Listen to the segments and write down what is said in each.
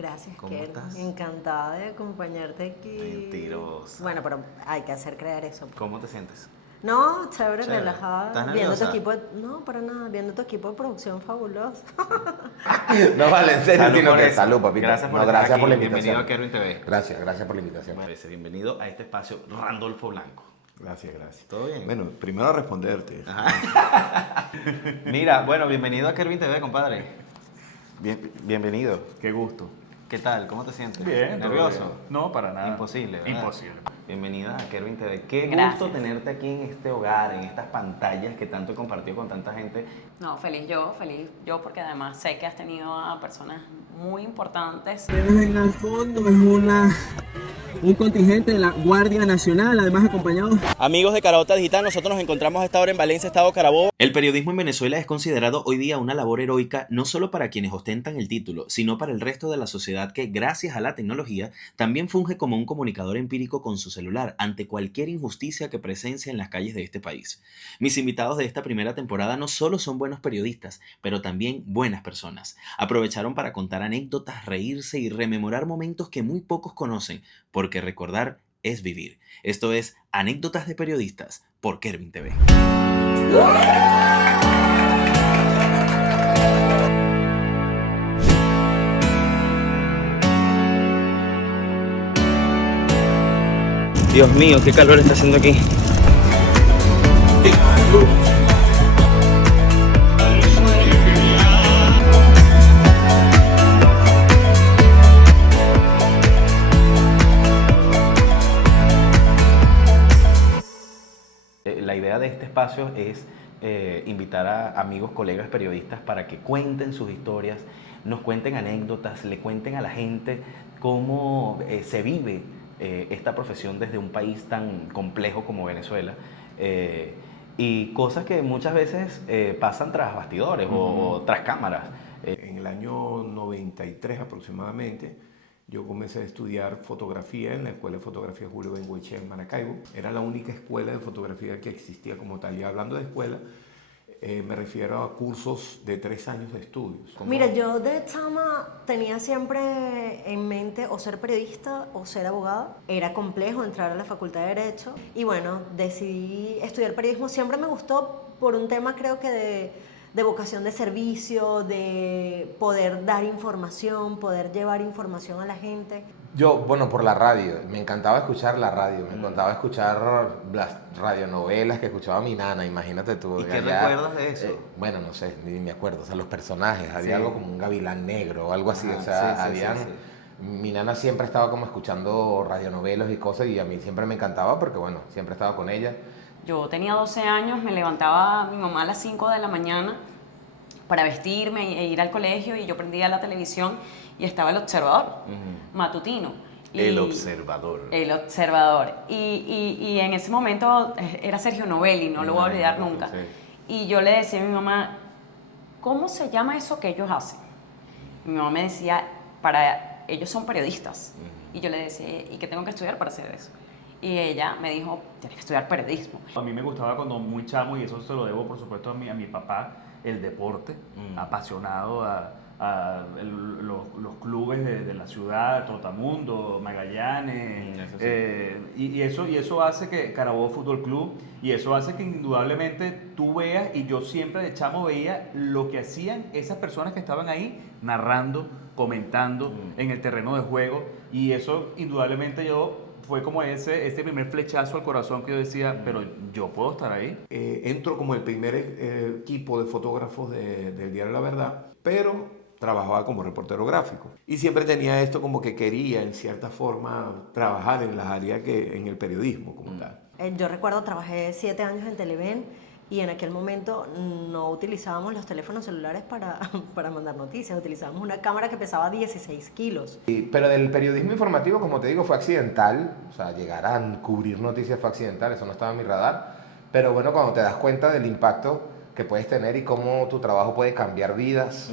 Gracias, ¿Cómo Ker. estás? Encantada de acompañarte aquí. Mentirosa. Bueno, pero hay que hacer creer eso. ¿Cómo te sientes? No, chévere, Chévere. relajada. ¿Estás Viendo tu nerviosa? equipo. No, para nada. Viendo tu equipo de producción fabuloso. No vale, en serio, Salud Tino, por que eso. salud, papito. Gracias por No, estar gracias aquí. por la Bienvenido invitación. a Kerwin TV. Gracias por la invitación. Bienvenido a este espacio Randolfo Blanco. Gracias, gracias. ¿Todo bien? Bueno, primero a responderte. Mira, bueno, bienvenido a Kerwin TV, compadre. Bienvenido. Qué gusto. ¿Qué tal? ¿Cómo te sientes? Bien. todo ¿Nervioso? bien. No, para nada. Imposible, ¿verdad? Imposible. Bienvenida a Kerwin TV. Qué Gracias. gusto tenerte aquí en este hogar, en estas pantallas que tanto he compartido con tanta gente. No, feliz yo, porque además sé que has tenido a personas muy importantes. En el fondo es un contingente de la Guardia Nacional, además acompañado. Amigos de Carabota Digital, nosotros nos encontramos a esta hora en Valencia, Estado Carabobo. El periodismo en Venezuela es considerado hoy día una labor heroica no solo para quienes ostentan el título, sino para el resto de la sociedad que, gracias a la tecnología, también funge como un comunicador empírico con su celular ante cualquier injusticia que presencia en las calles de este país. Mis invitados de esta primera temporada no solo son buenos periodistas, pero también buenas personas. Aprovecharon para contar anécdotas, reírse y rememorar momentos que muy pocos conocen, porque recordar es vivir. Esto es Anécdotas de Periodistas por Kerwin TV. Dios mío, qué calor está haciendo aquí. La idea de este espacio es invitar a amigos, colegas periodistas para que cuenten sus historias, nos cuenten anécdotas, le cuenten a la gente cómo se vive esta profesión desde un país tan complejo como Venezuela y cosas que muchas veces pasan tras bastidores o tras cámaras. En el año 93 aproximadamente, yo comencé a estudiar fotografía en la Escuela de Fotografía Julio Bengoechea en Maracaibo. Era la única escuela de fotografía que existía como tal. Y hablando de escuela, me refiero a cursos de 3 años de estudios. Mira, yo de chama tenía siempre en mente o ser periodista o ser abogada. Era complejo entrar a la Facultad de Derecho y bueno, decidí estudiar periodismo. Siempre me gustó por un tema creo que de vocación de servicio, de poder dar información, poder llevar información a la gente. Yo, bueno, por la radio, me encantaba escuchar la radio, me encantaba escuchar las radionovelas que escuchaba mi nana, imagínate tú. ¿Y qué recuerdas de eso? Bueno, no sé, ni me acuerdo, o sea, los personajes, había Sí. algo como un gavilán negro o algo así, Ajá, o sea, sí, habían... sí. Mi nana siempre estaba como escuchando radionovelas y cosas y a mí siempre me encantaba porque, bueno, siempre estaba con ella. Yo tenía 12 años, me levantaba mi mamá a las 5 de la mañana para vestirme e ir al colegio y yo prendía la televisión y estaba El Observador, matutino. El Observador. El Observador. Y en ese momento era Sergio Novelli, no lo voy a olvidar nunca. Sí. Y yo le decía a mi mamá, ¿cómo se llama eso que ellos hacen? Y mi mamá me decía, ellos son periodistas. Y yo le decía, ¿y qué tengo que estudiar para hacer eso? Y ella me dijo, tienes que estudiar periodismo. A mí me gustaba cuando muy chamo, y eso se lo debo por supuesto a mi papá, el deporte, apasionado los clubes de la ciudad, Trotamundo, Magallanes, Eso sí. y eso hace que Carabobo Fútbol Club, y eso hace que indudablemente tú veas, y yo siempre de chamo veía lo que hacían esas personas que estaban ahí narrando, comentando en el terreno de juego, y eso indudablemente fue como ese primer flechazo al corazón que yo decía, pero yo puedo estar ahí. Entro como el primer equipo de fotógrafos del diario La Verdad, pero trabajaba como reportero gráfico. Y siempre tenía esto como que quería, en cierta forma, trabajar en las áreas en el periodismo como tal. Yo recuerdo, trabajé 7 años en Televen y en aquel momento no utilizábamos los teléfonos celulares para mandar noticias, utilizábamos una cámara que pesaba 16 kilos. Pero del periodismo informativo, como te digo, fue accidental, o sea, llegar a cubrir noticias fue accidental, eso no estaba en mi radar, pero bueno, cuando te das cuenta del impacto que puedes tener y cómo tu trabajo puede cambiar vidas.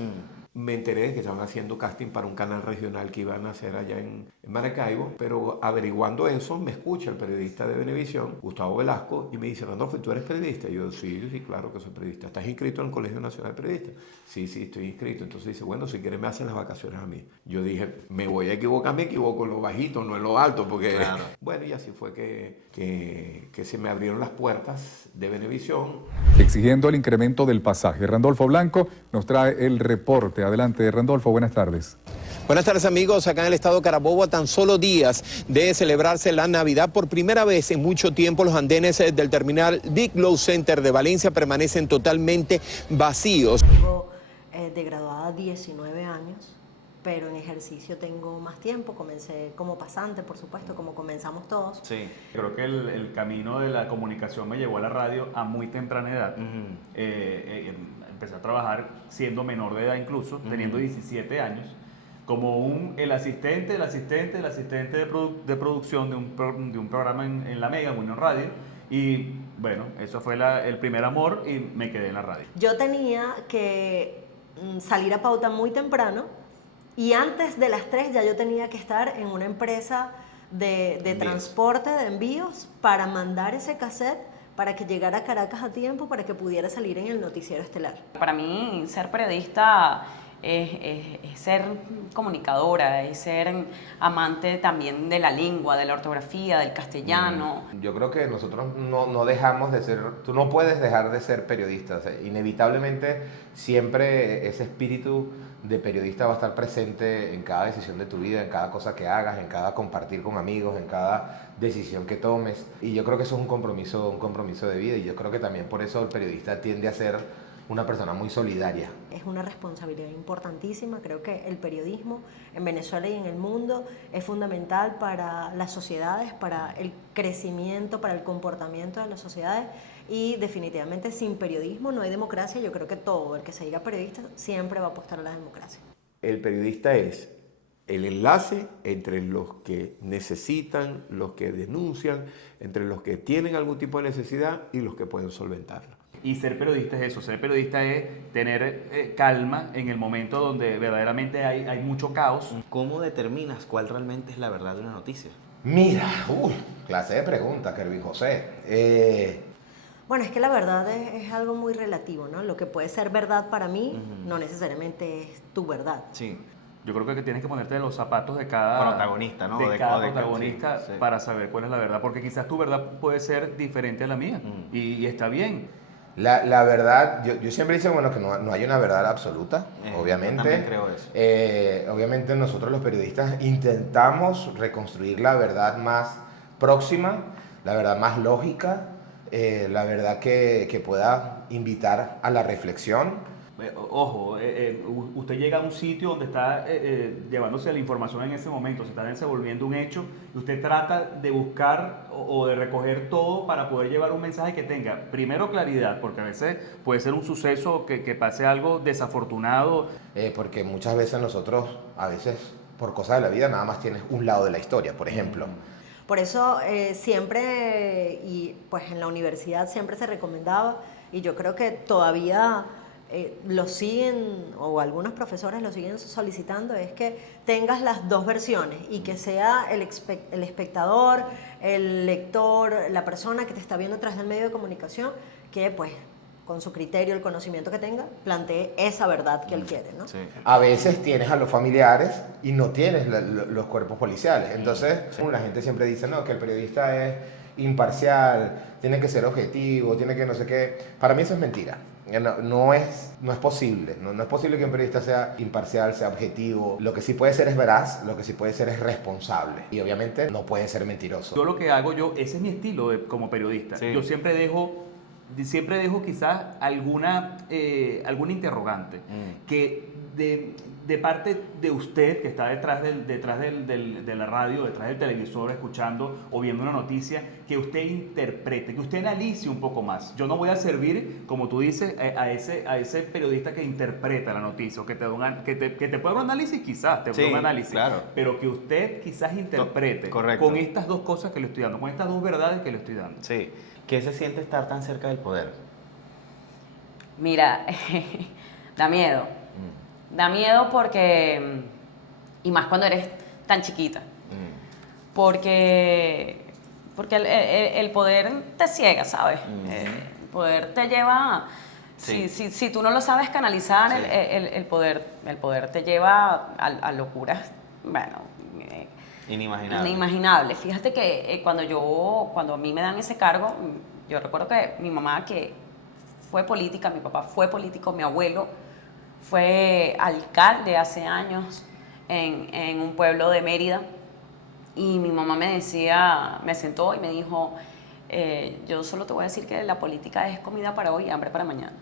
me enteré de que estaban haciendo casting para un canal regional que iban a hacer allá en Maracaibo, pero averiguando eso me escucha el periodista de Venevisión, Gustavo Velasco, y me dice, Randolfo, ¿tú eres periodista? Y yo, sí, claro que soy periodista. ¿Estás inscrito en el Colegio Nacional de Periodistas? Sí, estoy inscrito. Entonces dice, bueno, si quieres me hacen las vacaciones a mí. Yo dije, me voy a equivocar, me equivoco en lo bajito, no en lo alto, porque... Claro. Bueno, y así fue que se me abrieron las puertas de Venevisión. Exigiendo el incremento del pasaje. Randolfo Blanco nos trae el reporte. Adelante, Randolfo, buenas tardes. Buenas tardes, amigos. Acá en el estado Carabobo, a tan solo días de celebrarse la Navidad, por primera vez en mucho tiempo los andenes del terminal Big Low Center de Valencia permanecen totalmente vacíos. Tengo de graduada 19 años, pero en ejercicio tengo más tiempo. Comencé como pasante, por supuesto, como comenzamos todos. Sí, creo que el camino de la comunicación me llevó a la radio a muy temprana edad. Empecé a trabajar siendo menor de edad incluso, teniendo 17 años, como el asistente de producción de un programa en La Mega, Unión Radio. Y bueno, eso fue el primer amor y me quedé en la radio. Yo tenía que salir a pauta muy temprano y antes de las 3 ya yo tenía que estar en una empresa de transporte, de envíos, para mandar ese cassette para que llegara a Caracas a tiempo, para que pudiera salir en el noticiero estelar. Para mí, ser periodista es ser comunicadora, es ser amante también de la lengua, de la ortografía, del castellano. Yo creo que nosotros no dejamos de ser, tú no puedes dejar de ser periodista. O sea, inevitablemente siempre ese espíritu de periodista va a estar presente en cada decisión de tu vida, en cada cosa que hagas, en cada compartir con amigos, en cada decisión que tomes. Y yo creo que eso es un compromiso de vida, y yo creo que también por eso el periodista tiende a ser una persona muy solidaria. Es una responsabilidad importantísima. Creo que el periodismo en Venezuela y en el mundo es fundamental para las sociedades, para el crecimiento, para el comportamiento de las sociedades, y definitivamente sin periodismo no hay democracia. Yo creo que todo el que se diga periodista siempre va a apostar a la democracia. El periodista es el enlace entre los que necesitan, los que denuncian, entre los que tienen algún tipo de necesidad y los que pueden solventarla. Y ser periodista es eso, ser periodista es tener calma en el momento donde verdaderamente hay mucho caos. ¿Cómo determinas cuál realmente es la verdad de una noticia? Mira, clase de pregunta, Kervin José. Bueno, es que la verdad es algo muy relativo, ¿no? Lo que puede ser verdad para mí no necesariamente es tu verdad. Sí. Yo creo que tienes que ponerte en los zapatos de cada protagonista, ¿no? De cada protagonista, sí. para saber cuál es la verdad, porque quizás tu verdad puede ser diferente a la mía y está bien. La verdad, yo siempre digo, bueno, que no hay una verdad absoluta, obviamente. Yo también creo eso. Obviamente nosotros los periodistas intentamos reconstruir la verdad más próxima, la verdad más lógica, la verdad que pueda invitar a la reflexión. Ojo, usted llega a un sitio donde está llevándose la información en ese momento, se está desenvolviendo un hecho, y usted trata de buscar o de recoger todo para poder llevar un mensaje que tenga, primero, claridad, porque a veces puede ser un suceso que pase algo desafortunado. Porque muchas veces nosotros, a veces, por cosas de la vida, nada más tienes un lado de la historia, por ejemplo. Por eso siempre, y pues en la universidad siempre se recomendaba, y yo creo que todavía lo siguen, o algunos profesores lo siguen solicitando, es que tengas las dos versiones y que sea el espectador, el lector, la persona que te está viendo a través del medio de comunicación, que pues con su criterio, el conocimiento que tenga, plantee esa verdad que él quiere, ¿no? Sí. A veces tienes a los familiares y no tienes los cuerpos policiales. Entonces, la gente siempre dice, no, que el periodista es imparcial, tiene que ser objetivo, tiene que no sé qué. Para mí eso es mentira. No es posible. No es posible que un periodista sea imparcial, sea objetivo. Lo que sí puede ser es veraz, lo que sí puede ser es responsable. Y obviamente no puede ser mentiroso. Yo lo que hago ese es mi estilo como periodista. Sí. Yo siempre dejo quizás alguna interrogante que de parte de usted que está detrás de la radio, detrás del televisor, escuchando o viendo una noticia, que usted interprete, que usted analice un poco más. Yo no voy a servir, como tú dices, a ese periodista que interpreta la noticia, o que te puede dar un análisis, quizás te puede dar un análisis, claro. Pero que usted quizás interprete Correcto. con estas dos cosas que le estoy dando, con estas dos verdades que le estoy dando. Sí. ¿Qué se siente estar tan cerca del poder? Mira, da miedo. Da miedo porque, y más cuando eres tan chiquita, porque el poder te ciega, ¿sabes? El poder te lleva, Sí. si tú no lo sabes canalizar, Sí. el poder te lleva a locuras, bueno, Inimaginable. inimaginable. Fíjate que cuando a mí me dan ese cargo, yo recuerdo que mi mamá, que fue política, mi papá fue político, mi abuelo fue alcalde hace años en un pueblo de Mérida, y mi mamá me sentó y me dijo, yo solo te voy a decir que la política es comida para hoy y hambre para mañana,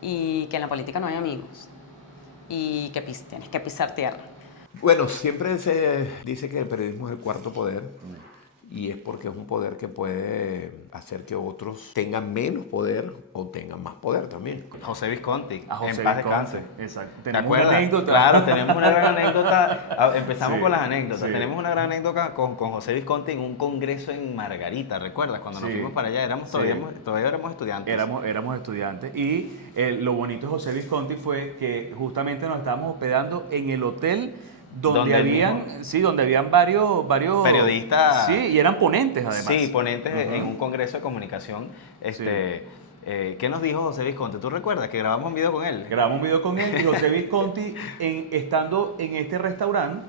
y que en la política no hay amigos, y que tienes que pisar tierra. Bueno, siempre se dice que el periodismo es el cuarto poder, y es porque es un poder que puede hacer que otros tengan menos poder o tengan más poder también. José Visconti, A José en paz Visconti, descanse. exacto. ¿Te Tenemos una acuerdas? anécdota. Claro, tenemos una gran anécdota. Empezamos Sí, con las anécdotas. sí. Tenemos una gran anécdota con José Visconti en un congreso en Margarita, ¿recuerdas? Cuando nos Sí. fuimos para allá, Sí. todavía éramos estudiantes. Éramos estudiantes, y lo bonito de José Visconti fue que justamente nos estábamos hospedando en el hotel donde habían varios Periodistas. Sí, y eran ponentes además. Sí, ponentes en un congreso de comunicación. ¿Qué nos dijo José Visconti? ¿Tú recuerdas que grabamos un video con él? Grabamos un video con él, y José Visconti estando en este restaurante,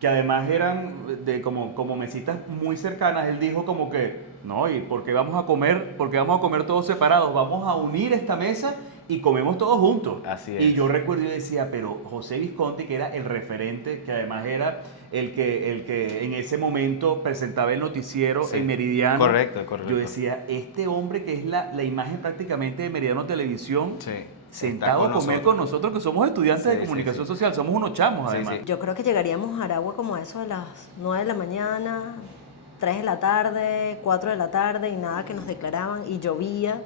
que además eran como mesitas muy cercanas, él dijo como que, no, ¿y por qué vamos a comer todos separados? Vamos a unir esta mesa y comemos todos juntos. Así es. Y yo recuerdo y decía, pero José Visconti, que era el referente, que además era el que en ese momento presentaba el noticiero Sí. en Meridiano. Correcto. Yo decía, este hombre que es la imagen prácticamente de Meridiano Televisión, Sí. sentado a Está con comer nosotros. con nosotros, que somos estudiantes Sí, de sí, comunicación sí. social, somos unos chamos Sí, además. sí. Yo creo que llegaríamos a Aragua como a eso de las 9 de la mañana, 3 de la tarde, 4 de la tarde, y nada que nos declaraban, y llovía.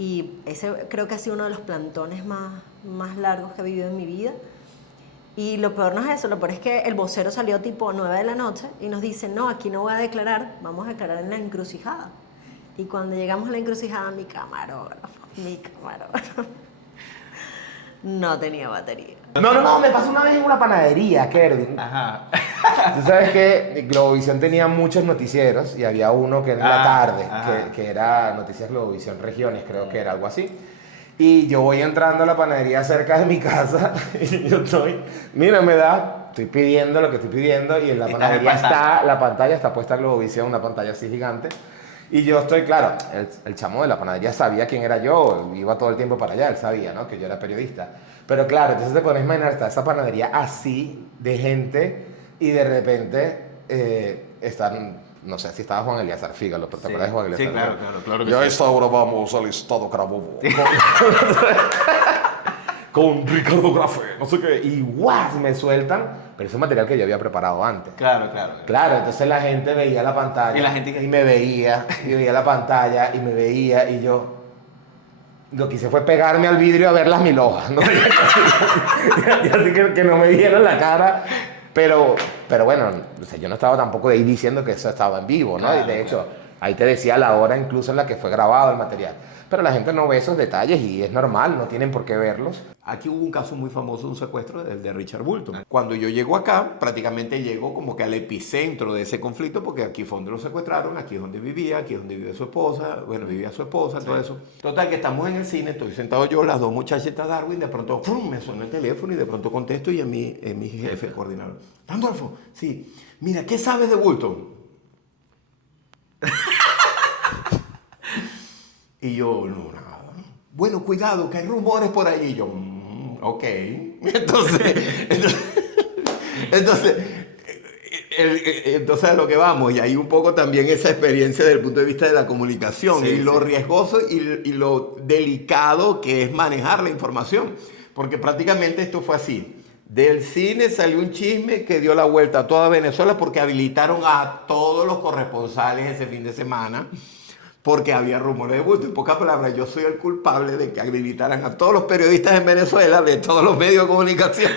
Y ese creo que ha sido uno de los plantones más largos que he vivido en mi vida. Y lo peor no es eso, lo peor es que el vocero salió tipo 9 de la noche y nos dice, no, aquí no voy a declarar, vamos a declarar en la encrucijada. Y cuando llegamos a la encrucijada, mi camarógrafo no tenía batería. No, me pasó una vez en una panadería, Kervin. Ajá. Tú sabes que Globovisión tenía muchos noticieros y había uno que era en la tarde, ajá. que era Noticias Globovisión Regiones, creo que era algo así. Y yo voy entrando a la panadería cerca de mi casa y yo estoy pidiendo lo que estoy pidiendo, y en la Y panadería estás en pantalla. la pantalla está puesta Globovisión, una pantalla así gigante. Y yo estoy, claro, el chamo de la panadería sabía quién era yo, iba todo el tiempo para allá, él sabía, ¿no?, que yo era periodista. Pero claro, entonces te pones a imaginar, está esa panadería así de gente, y de repente están, no sé si estaba Juan Elías Fígalo, ¿te acuerdas de Juan Elías? Sí, claro que Y a sí. esta hora vamos al Estado Carabobo. Con Ricardo Grafe, no sé qué. Y ¡guau! Me sueltan, pero ese es material que yo había preparado antes. Claro. Claro, entonces la gente veía la pantalla Y la gente que- me veía, y veía la pantalla y me veía, y yo lo que hice fue pegarme al vidrio a ver las mil hojas, ¿no? y así que no me vieron la cara, pero bueno, o sea, yo no estaba tampoco de ahí diciendo que eso estaba en vivo, ¿no? Claro, Y de hecho, ahí te decía la hora incluso en la que fue grabado el material. Pero la gente no ve esos detalles y es normal, no tienen por qué verlos. Aquí hubo un caso muy famoso de un secuestro, el de Richard Burton. Cuando yo llego acá, prácticamente llego como que al epicentro de ese conflicto, porque aquí fue donde lo secuestraron, aquí es donde vivía, aquí es donde vive su esposa, bueno, vivía su esposa, todo eso. Total, que estamos en el cine, estoy sentado yo, las dos muchachitas Darwin, de pronto ¡pum!, me suena el teléfono y de pronto contesto, y mi jefe, coordinador, Randolfo, sí, mira, ¿qué sabes de Burton? Y yo, no, nada. Bueno, cuidado, que hay rumores por ahí. Y yo, ok. Entonces a lo que vamos, y hay un poco también esa experiencia desde el punto de vista de la comunicación, Sí, y lo sí. riesgoso y lo delicado que es manejar la información. Porque prácticamente esto fue así. Del cine salió un chisme que dio la vuelta a toda Venezuela, porque habilitaron a todos los corresponsales ese fin de semana, porque había rumores de Burton. En pocas palabras, yo soy el culpable de que habilitaran a todos los periodistas en Venezuela, de todos los medios de comunicación,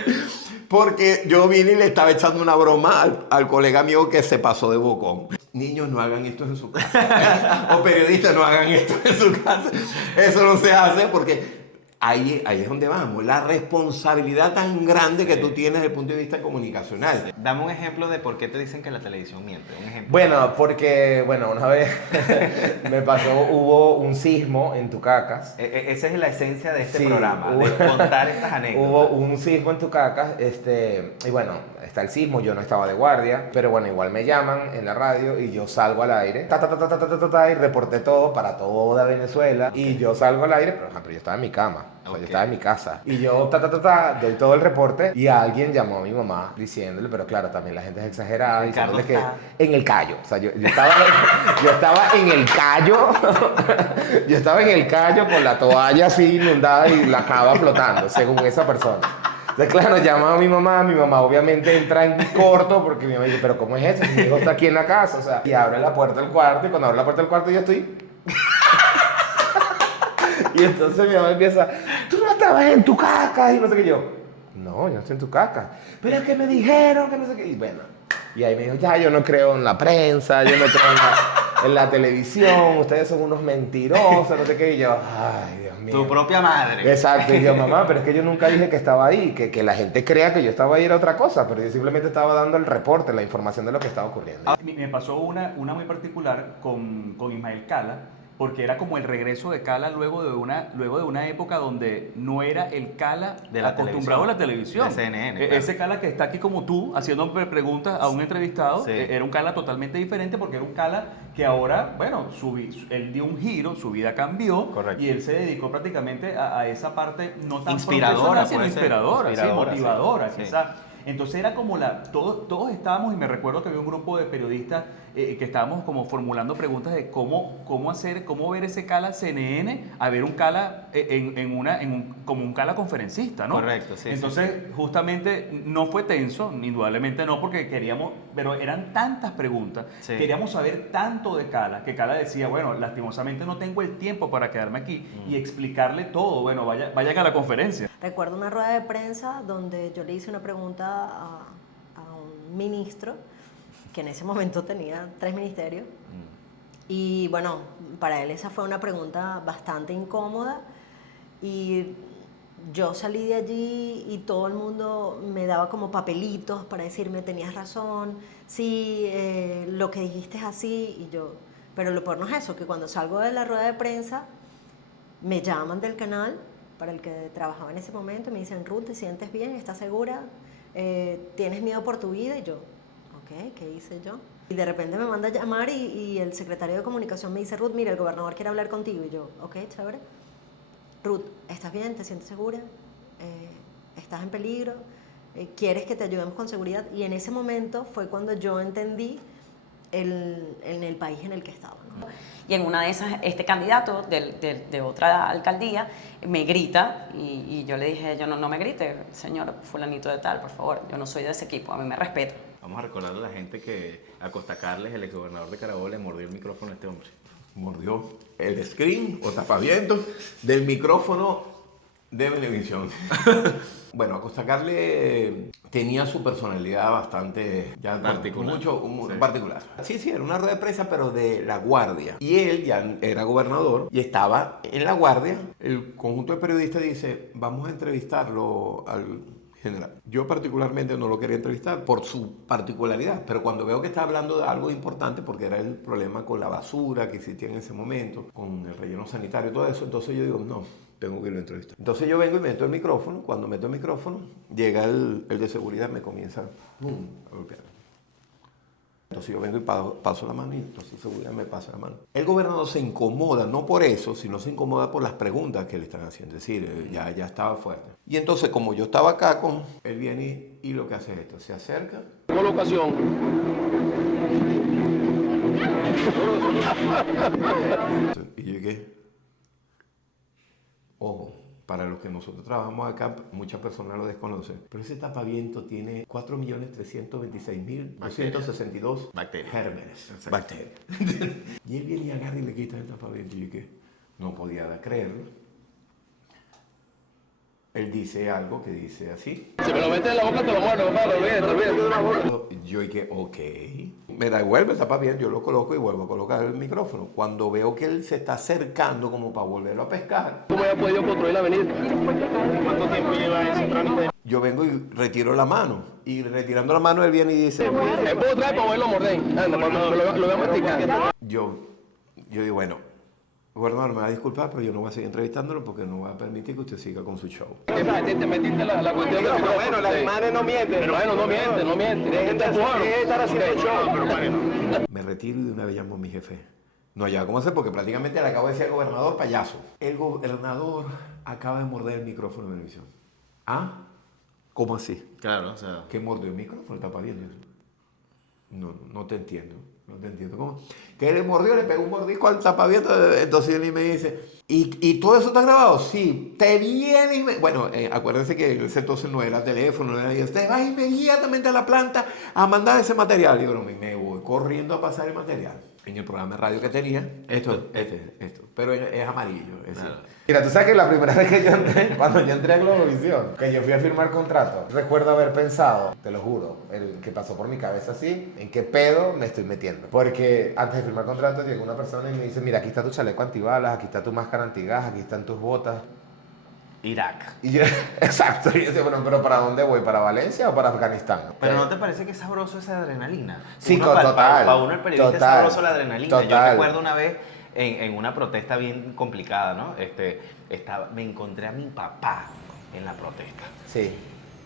porque yo vine y le estaba echando una broma al colega mío que se pasó de bocón. Niños, no hagan esto en su casa. O periodistas, no hagan esto en su casa. Eso no se hace porque ahí es donde vamos, la responsabilidad tan grande que tú tienes desde el punto de vista comunicacional. Dame un ejemplo de por qué te dicen que la televisión miente. Un ejemplo. Bueno, porque, una vez me pasó, hubo un sismo en Tucacas. Esa es la esencia de este Sí, programa, de contar estas anécdotas. Hubo un sismo en Tucacas, y bueno, está el sismo, yo no estaba de guardia, pero bueno, igual me llaman en la radio y yo salgo al aire, y reporté todo para toda Venezuela, y yo salgo al aire, pero yo estaba en mi cama. O sea, yo estaba en mi casa. Y yo, doy todo el reporte y alguien llamó a mi mamá diciéndole, pero claro, también la gente es exagerada, diciéndole que en el Cayo. O sea, yo estaba en el Cayo, yo estaba en el Cayo con la toalla así inundada y la cava flotando, según esa persona. Entonces, claro, llama a mi mamá obviamente entra en corto porque mi mamá dice, pero ¿cómo es eso? Mi hijo está aquí en la casa, o sea, y abre la puerta del cuarto y cuando abre la puerta del cuarto yo estoy... Y entonces mi mamá empieza, tú no estabas en tu caca y no sé qué. Yo, no estoy en tu caca. Pero es que me dijeron que no sé qué. Y bueno, y ahí me dijo, ya, yo no creo en la prensa, yo no creo en la televisión, ustedes son unos mentirosos, no sé qué. Y yo, ay, Dios mío. Tu propia madre. Exacto. Y yo, mamá, pero es que yo nunca dije que estaba ahí, que la gente crea que yo estaba ahí era otra cosa, pero yo simplemente estaba dando el reporte, la información de lo que estaba ocurriendo. Me pasó una muy particular con Ismael Cala, porque era como el regreso de Cala luego de una época donde no era el Cala de la acostumbrado a la televisión. De CNN, claro. Ese Cala que está aquí como tú, haciendo preguntas a un entrevistado, Sí. Era un Cala totalmente diferente porque era un Cala que ahora, bueno, él dio un giro, su vida cambió. Correcto. Y él se dedicó prácticamente a esa parte no tan inspiradora, profesional, sino inspiradora, sí, motivadora, sí. quizás. Entonces era como todos estábamos, y me recuerdo que había un grupo de periodistas que estábamos como formulando preguntas de cómo ver ese Cala CNN a ver un Cala como un Cala conferencista, ¿no? Correcto, sí. Entonces, justamente no fue tenso, indudablemente no, porque pero eran tantas preguntas, Sí. queríamos saber tanto de Cala, que Cala decía, bueno, lastimosamente no tengo el tiempo para quedarme aquí y explicarle todo, bueno, vayan a la conferencia. Recuerdo una rueda de prensa donde yo le hice una pregunta a un ministro que en ese momento tenía 3 ministerios. Y bueno, para él esa fue una pregunta bastante incómoda y yo salí de allí y todo el mundo me daba como papelitos para decirme tenías razón, sí, lo que dijiste es así y yo... Pero lo peor no es eso, que cuando salgo de la rueda de prensa me llaman del canal para el que trabajaba en ese momento y me dicen, Ruth, ¿te sientes bien? ¿Estás segura? ¿Tienes miedo por tu vida? Y yo, ok, ¿qué hice yo? Y de repente me manda a llamar y el secretario de comunicación me dice, Ruth, mira, el gobernador quiere hablar contigo. Y yo, ok, chévere. Ruth, ¿estás bien? ¿Te sientes segura? ¿Estás en peligro? ¿Quieres que te ayudemos con seguridad? Y en ese momento fue cuando yo entendí en el país en el que estaba, ¿no? Y en una de esas, este candidato de otra alcaldía me grita y yo le dije, yo no me grite, señor fulanito de tal, por favor, yo no soy de ese equipo, a mí me respeta. Vamos a recordarle a la gente que a Costa Carles, el exgobernador de Carabobo, le mordió el micrófono a este hombre. Mordió el screen o tapavientos del micrófono de televisión. Bueno, Acosta Carles tenía su personalidad bastante particular. Muy particular. Sí, era una rueda de prensa, pero de La Guardia. Y él ya era gobernador y estaba en La Guardia. El conjunto de periodistas dice, vamos a entrevistarlo al general. Yo particularmente no lo quería entrevistar por su particularidad, pero cuando veo que está hablando de algo importante, porque era el problema con la basura que existía en ese momento, con el relleno sanitario y todo eso, entonces yo digo, no, tengo que irlo a entrevistar. Entonces yo vengo y meto el micrófono, cuando meto el micrófono, llega el de seguridad, me comienza a golpear. Entonces yo vengo y paso la mano y entonces seguridad me pasa la mano. El gobernador se incomoda, no por eso, sino se incomoda por las preguntas que le están haciendo. Es decir, ya estaba fuerte. Y entonces como yo estaba acá él viene y lo que hace es esto, se acerca. Colocación. Y yo llegué. Ojo. Para los que nosotros trabajamos acá, muchas personas lo desconocen. Pero ese tapaviento tiene 4.326.262 gérmenes. Bacterias. Y él viene y agarra y le quita el tapaviento. Y yo que no podía creerlo. Él dice algo que dice así. Si me lo metes en la boca te lo muerdo, compadre, olvídate. Yo dije, ok. Me devuelve el zapapié, yo lo coloco y vuelvo a colocar el micrófono. Cuando veo que él se está acercando como para volverlo a pescar. ¿Cómo ha podido construir la avenida? ¿Cuánto tiempo lleva ese trámite? Yo vengo y retiro la mano. Y retirando la mano él viene y dice... ¿Puedo traer para verlo morder? Anda, lo voy a masticar. Yo digo, bueno, gobernador, me va a disculpar, pero yo no voy a seguir entrevistándolo porque no voy a permitir que usted siga con su show. ¿Qué pasa? Te metiste la cuestión del micrófono. Bueno, las imágenes no mienten. Pero bueno, no mienten. Dejen de estar haciendo el show. Pero bueno. Me retiro y de una vez llamo a mi jefe. No hallaba cómo hacer porque prácticamente le acabo de decir al gobernador payaso. El gobernador acaba de morder el micrófono de televisión. ¿Ah? ¿Cómo así? Claro, o sea... ¿Qué mordió el micrófono? ¿Está pariendo? No te entiendo. No te entiendo. ¿Cómo? Que le mordió, le pegó un mordisco al tapaviento. Entonces él me dice, ¿y todo eso está grabado? Sí. Te viene y Bueno, acuérdense que ese entonces no era teléfono, no era... Y usted va inmediatamente a la planta a mandar ese material. Y yo me voy corriendo a pasar el material. En el programa de radio que tenía, esto. Pero es amarillo. Mira, tú sabes que la primera vez que yo entré, cuando yo entré a Globovisión, que yo fui a firmar contrato, recuerdo haber pensado, te lo juro, que pasó por mi cabeza así, en qué pedo me estoy metiendo. Porque antes de firmar contrato llegó una persona y me dice, mira, aquí está tu chaleco antibalas, aquí está tu máscara antigas, aquí están tus botas. Irak. Y yo, exacto, y yo decía, bueno, pero ¿para dónde voy? ¿Para Valencia o para Afganistán? Pero ¿no te parece que es sabroso esa adrenalina? Sí, total. Para uno el periodista total, es sabroso la adrenalina. Total. Yo recuerdo una vez en una protesta bien complicada, ¿no? Me encontré a mi papá en la protesta. Sí.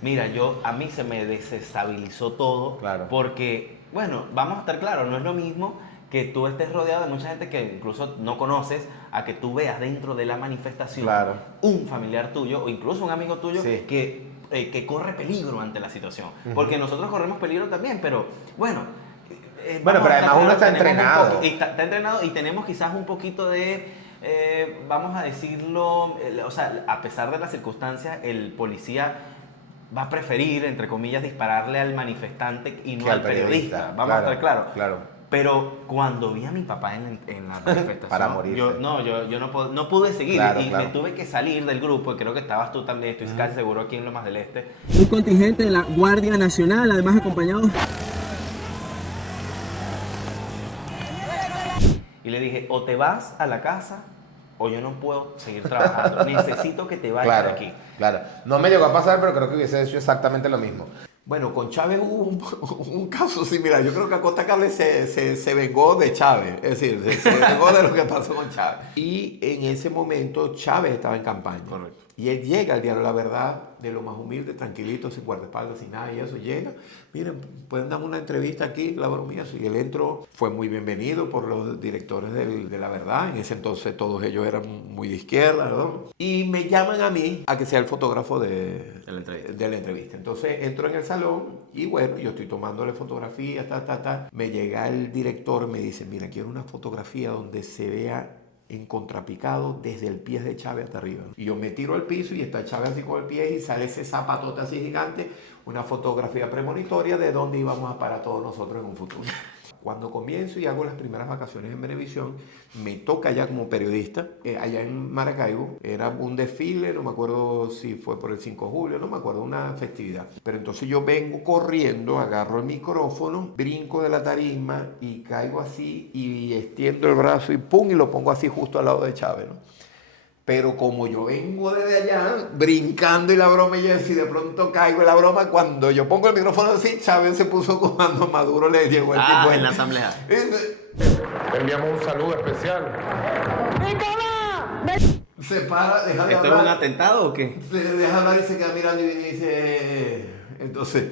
Mira, a mí se me desestabilizó todo. Claro. Porque, bueno, vamos a estar claros, no es lo mismo que tú estés rodeado de mucha gente que incluso no conoces, a que tú veas dentro de la manifestación un familiar tuyo o incluso un amigo tuyo que corre peligro ante la situación. Porque nosotros corremos peligro también, pero bueno... pero además uno está entrenado. Está entrenado y tenemos quizás un poquito de... vamos a decirlo, o sea, a pesar de las circunstancias, el policía va a preferir, entre comillas, dispararle al manifestante y no al periodista. Vamos a estar claros. Claro. Pero cuando vi a mi papá en la manifestación, para morirse. yo no pude seguir y claro. me tuve que salir del grupo, y creo que estabas tú también, estoy casi seguro aquí en Lomas del Este. Un contingente de la Guardia Nacional, además acompañado... Y le dije, o te vas a la casa o yo no puedo seguir trabajando. Necesito que te vayas de aquí. Claro. No me llegó a pasar, pero creo que hubiese hecho exactamente lo mismo. Bueno, con Chávez hubo un caso similar. Yo creo que Acosta Carles se vengó de Chávez. Es decir, se vengó de lo que pasó con Chávez. Y en ese momento Chávez estaba en campaña. Correcto. Y él llega al diario La Verdad, de lo más humilde, tranquilito, sin guardaespaldas, sin nada, y eso llega. Miren, pueden darme una entrevista aquí, la bromía. Y él entró, fue muy bienvenido por los directores de La Verdad. En ese entonces todos ellos eran muy de izquierda, ¿no? Y me llaman a mí a que sea el fotógrafo de la entrevista. Entonces entro en el salón y bueno, yo estoy tomándole fotografías, Me llega el director, me dice, mira, quiero una fotografía donde se vea en contrapicado desde el pie de Chávez hasta arriba. Y yo me tiro al piso y está Chávez así con el pie y sale ese zapatote así gigante, una fotografía premonitoria de dónde íbamos a parar todos nosotros en un futuro. Cuando comienzo y hago las primeras vacaciones en Venevisión, me toca ya como periodista, allá en Maracaibo, era un desfile, no me acuerdo si fue por el 5 de julio, no me acuerdo, una festividad. Pero entonces yo vengo corriendo, agarro el micrófono, brinco de la tarima y caigo así y extiendo el brazo y pum, y lo pongo así justo al lado de Chávez, ¿no? Pero como yo vengo desde allá, brincando y la broma, y si de pronto caigo en la broma, cuando yo pongo el micrófono así, Chávez se puso cuando Maduro le llegó el tipo en la asamblea. Enviamos un saludo especial. Se para, deja de ¿Esto hablar. es un atentado o qué? Deja hablar y se queda mirando y dice... Entonces,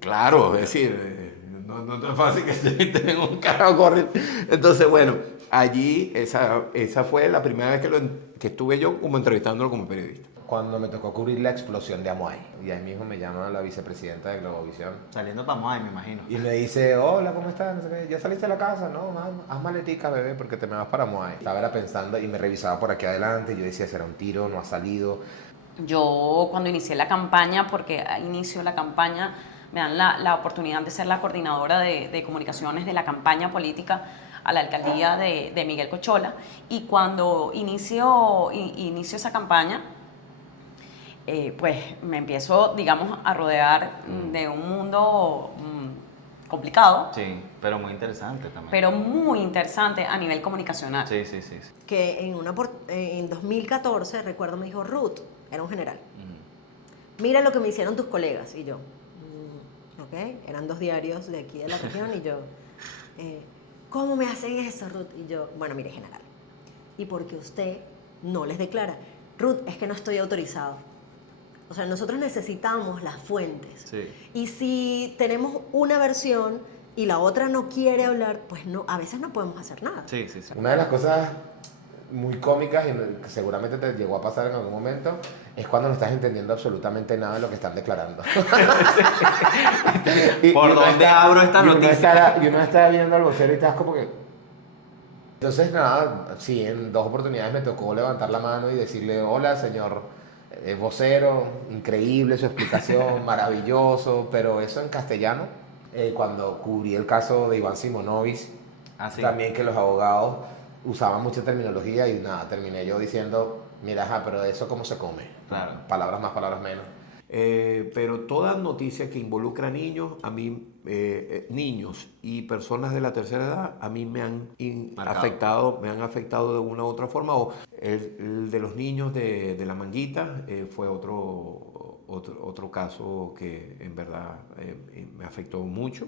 claro, es decir, no es fácil que se tenga un carro corriendo. Entonces, bueno, allí esa fue la primera vez que estuve yo como entrevistándolo como periodista. Cuando me tocó cubrir la explosión de Amoay. Y ahí mismo me llama la vicepresidenta de Globovisión. Saliendo para Moai, me imagino. Y me dice, hola, ¿cómo estás? No sé qué. ¿Ya saliste de la casa? No, haz maletica, bebé, porque te me vas para Moai. Estaba pensando y me revisaba por aquí adelante. Y yo decía, será un tiro, no ha salido. Yo cuando inicié la campaña, porque a inicio de la campaña me dan la oportunidad de ser la coordinadora de comunicaciones de la campaña política a la alcaldía de Miguel Cochola, y cuando inicio esa campaña, pues me empiezo, digamos, a rodear de un mundo complicado, Sí, pero muy interesante también. pero muy interesante a nivel comunicacional. Sí. Que en 2014, recuerdo, me dijo, Ruth, era un general, mira lo que me hicieron tus colegas. Y yo, ok, eran 2 diarios de aquí de la región, y yo, ¿cómo me hacen eso, Ruth? Y yo, bueno, mire, general, y porque usted no les declara, Ruth, es que no estoy autorizado. O sea, nosotros necesitamos las fuentes. Sí. Y si tenemos una versión y la otra no quiere hablar, pues no, a veces no podemos hacer nada. Sí. Una de las cosas muy cómicas y que seguramente te llegó a pasar en algún momento es cuando no estás entendiendo absolutamente nada de lo que están declarando. ¿Por dónde abro esta noticia? Y uno está viendo al vocero y estás como que... Entonces, nada, sí, en 2 oportunidades me tocó levantar la mano y decirle, hola, señor vocero, increíble su explicación, maravilloso, pero eso en castellano, cuando cubrí el caso de Iván Simonovic, también que los abogados usaban mucha terminología y nada, terminé yo diciendo, mira, pero eso cómo se come, Claro. Palabras más, palabras menos. Pero toda noticia que involucra niños, a mí, niños y personas de la tercera edad, a mí me han afectado de una u otra forma. O el de los niños de la Manguita fue otro caso que en verdad me afectó mucho.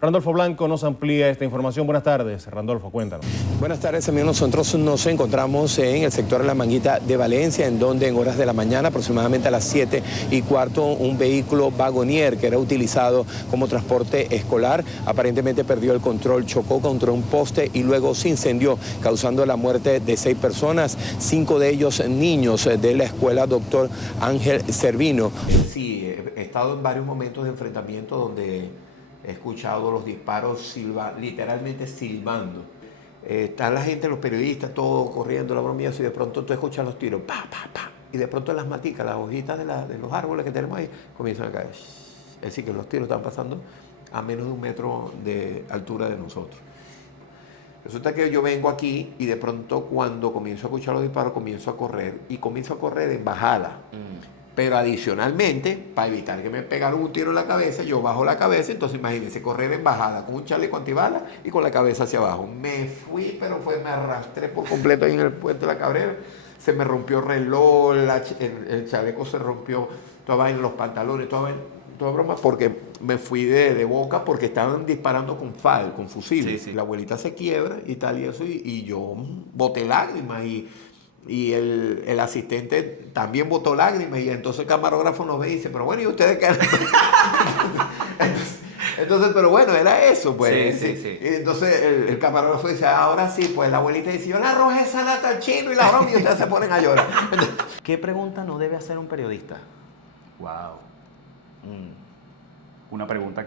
Randolfo Blanco nos amplía esta información. Buenas tardes, Randolfo, cuéntanos. Buenas tardes, amigos. Nosotros nos encontramos en el sector de La Manguita de Valencia, en donde en horas de la mañana, aproximadamente a las 7:15, un vehículo Wagoneer que era utilizado como transporte escolar, aparentemente perdió el control, chocó contra un poste y luego se incendió, causando la muerte de 6 personas, 5 de ellos niños de la escuela Dr. Ángel Servino. Sí, he estado en varios momentos de enfrentamiento donde he escuchado los disparos literalmente silbando. Está la gente, los periodistas, todo corriendo, la broma y eso, y de pronto tú escuchas los tiros, pa, pa, pa, y de pronto las maticas, las hojitas de los árboles que tenemos ahí, comienzan a caer. Es decir, que los tiros están pasando a menos de 1 metro de altura de nosotros. Resulta que yo vengo aquí y de pronto cuando comienzo a escuchar los disparos, comienzo a correr en bajada. Pero adicionalmente, para evitar que me pegaran un tiro en la cabeza, yo bajo la cabeza, entonces imagínense, correr en bajada con un chaleco antibalas y con la cabeza hacia abajo. Me fui, pero me arrastré por completo ahí en el puente de la Cabrera, se me rompió el reloj, el chaleco se rompió, toda vaina, los pantalones, toda broma, porque me fui de boca porque estaban disparando con fusiles. Sí. La abuelita se quiebra y tal y eso, y yo boté lágrimas y el asistente también botó lágrimas y entonces el camarógrafo nos ve y dice, pero bueno, ¿y ustedes qué? Entonces, pero bueno, era eso, pues. Sí. Y entonces el camarógrafo dice, ahora sí, pues la abuelita dice, yo le arrojé esa lata al chino y la broma y ustedes se ponen a llorar. ¿Qué pregunta no debe hacer un periodista? Wow. Una pregunta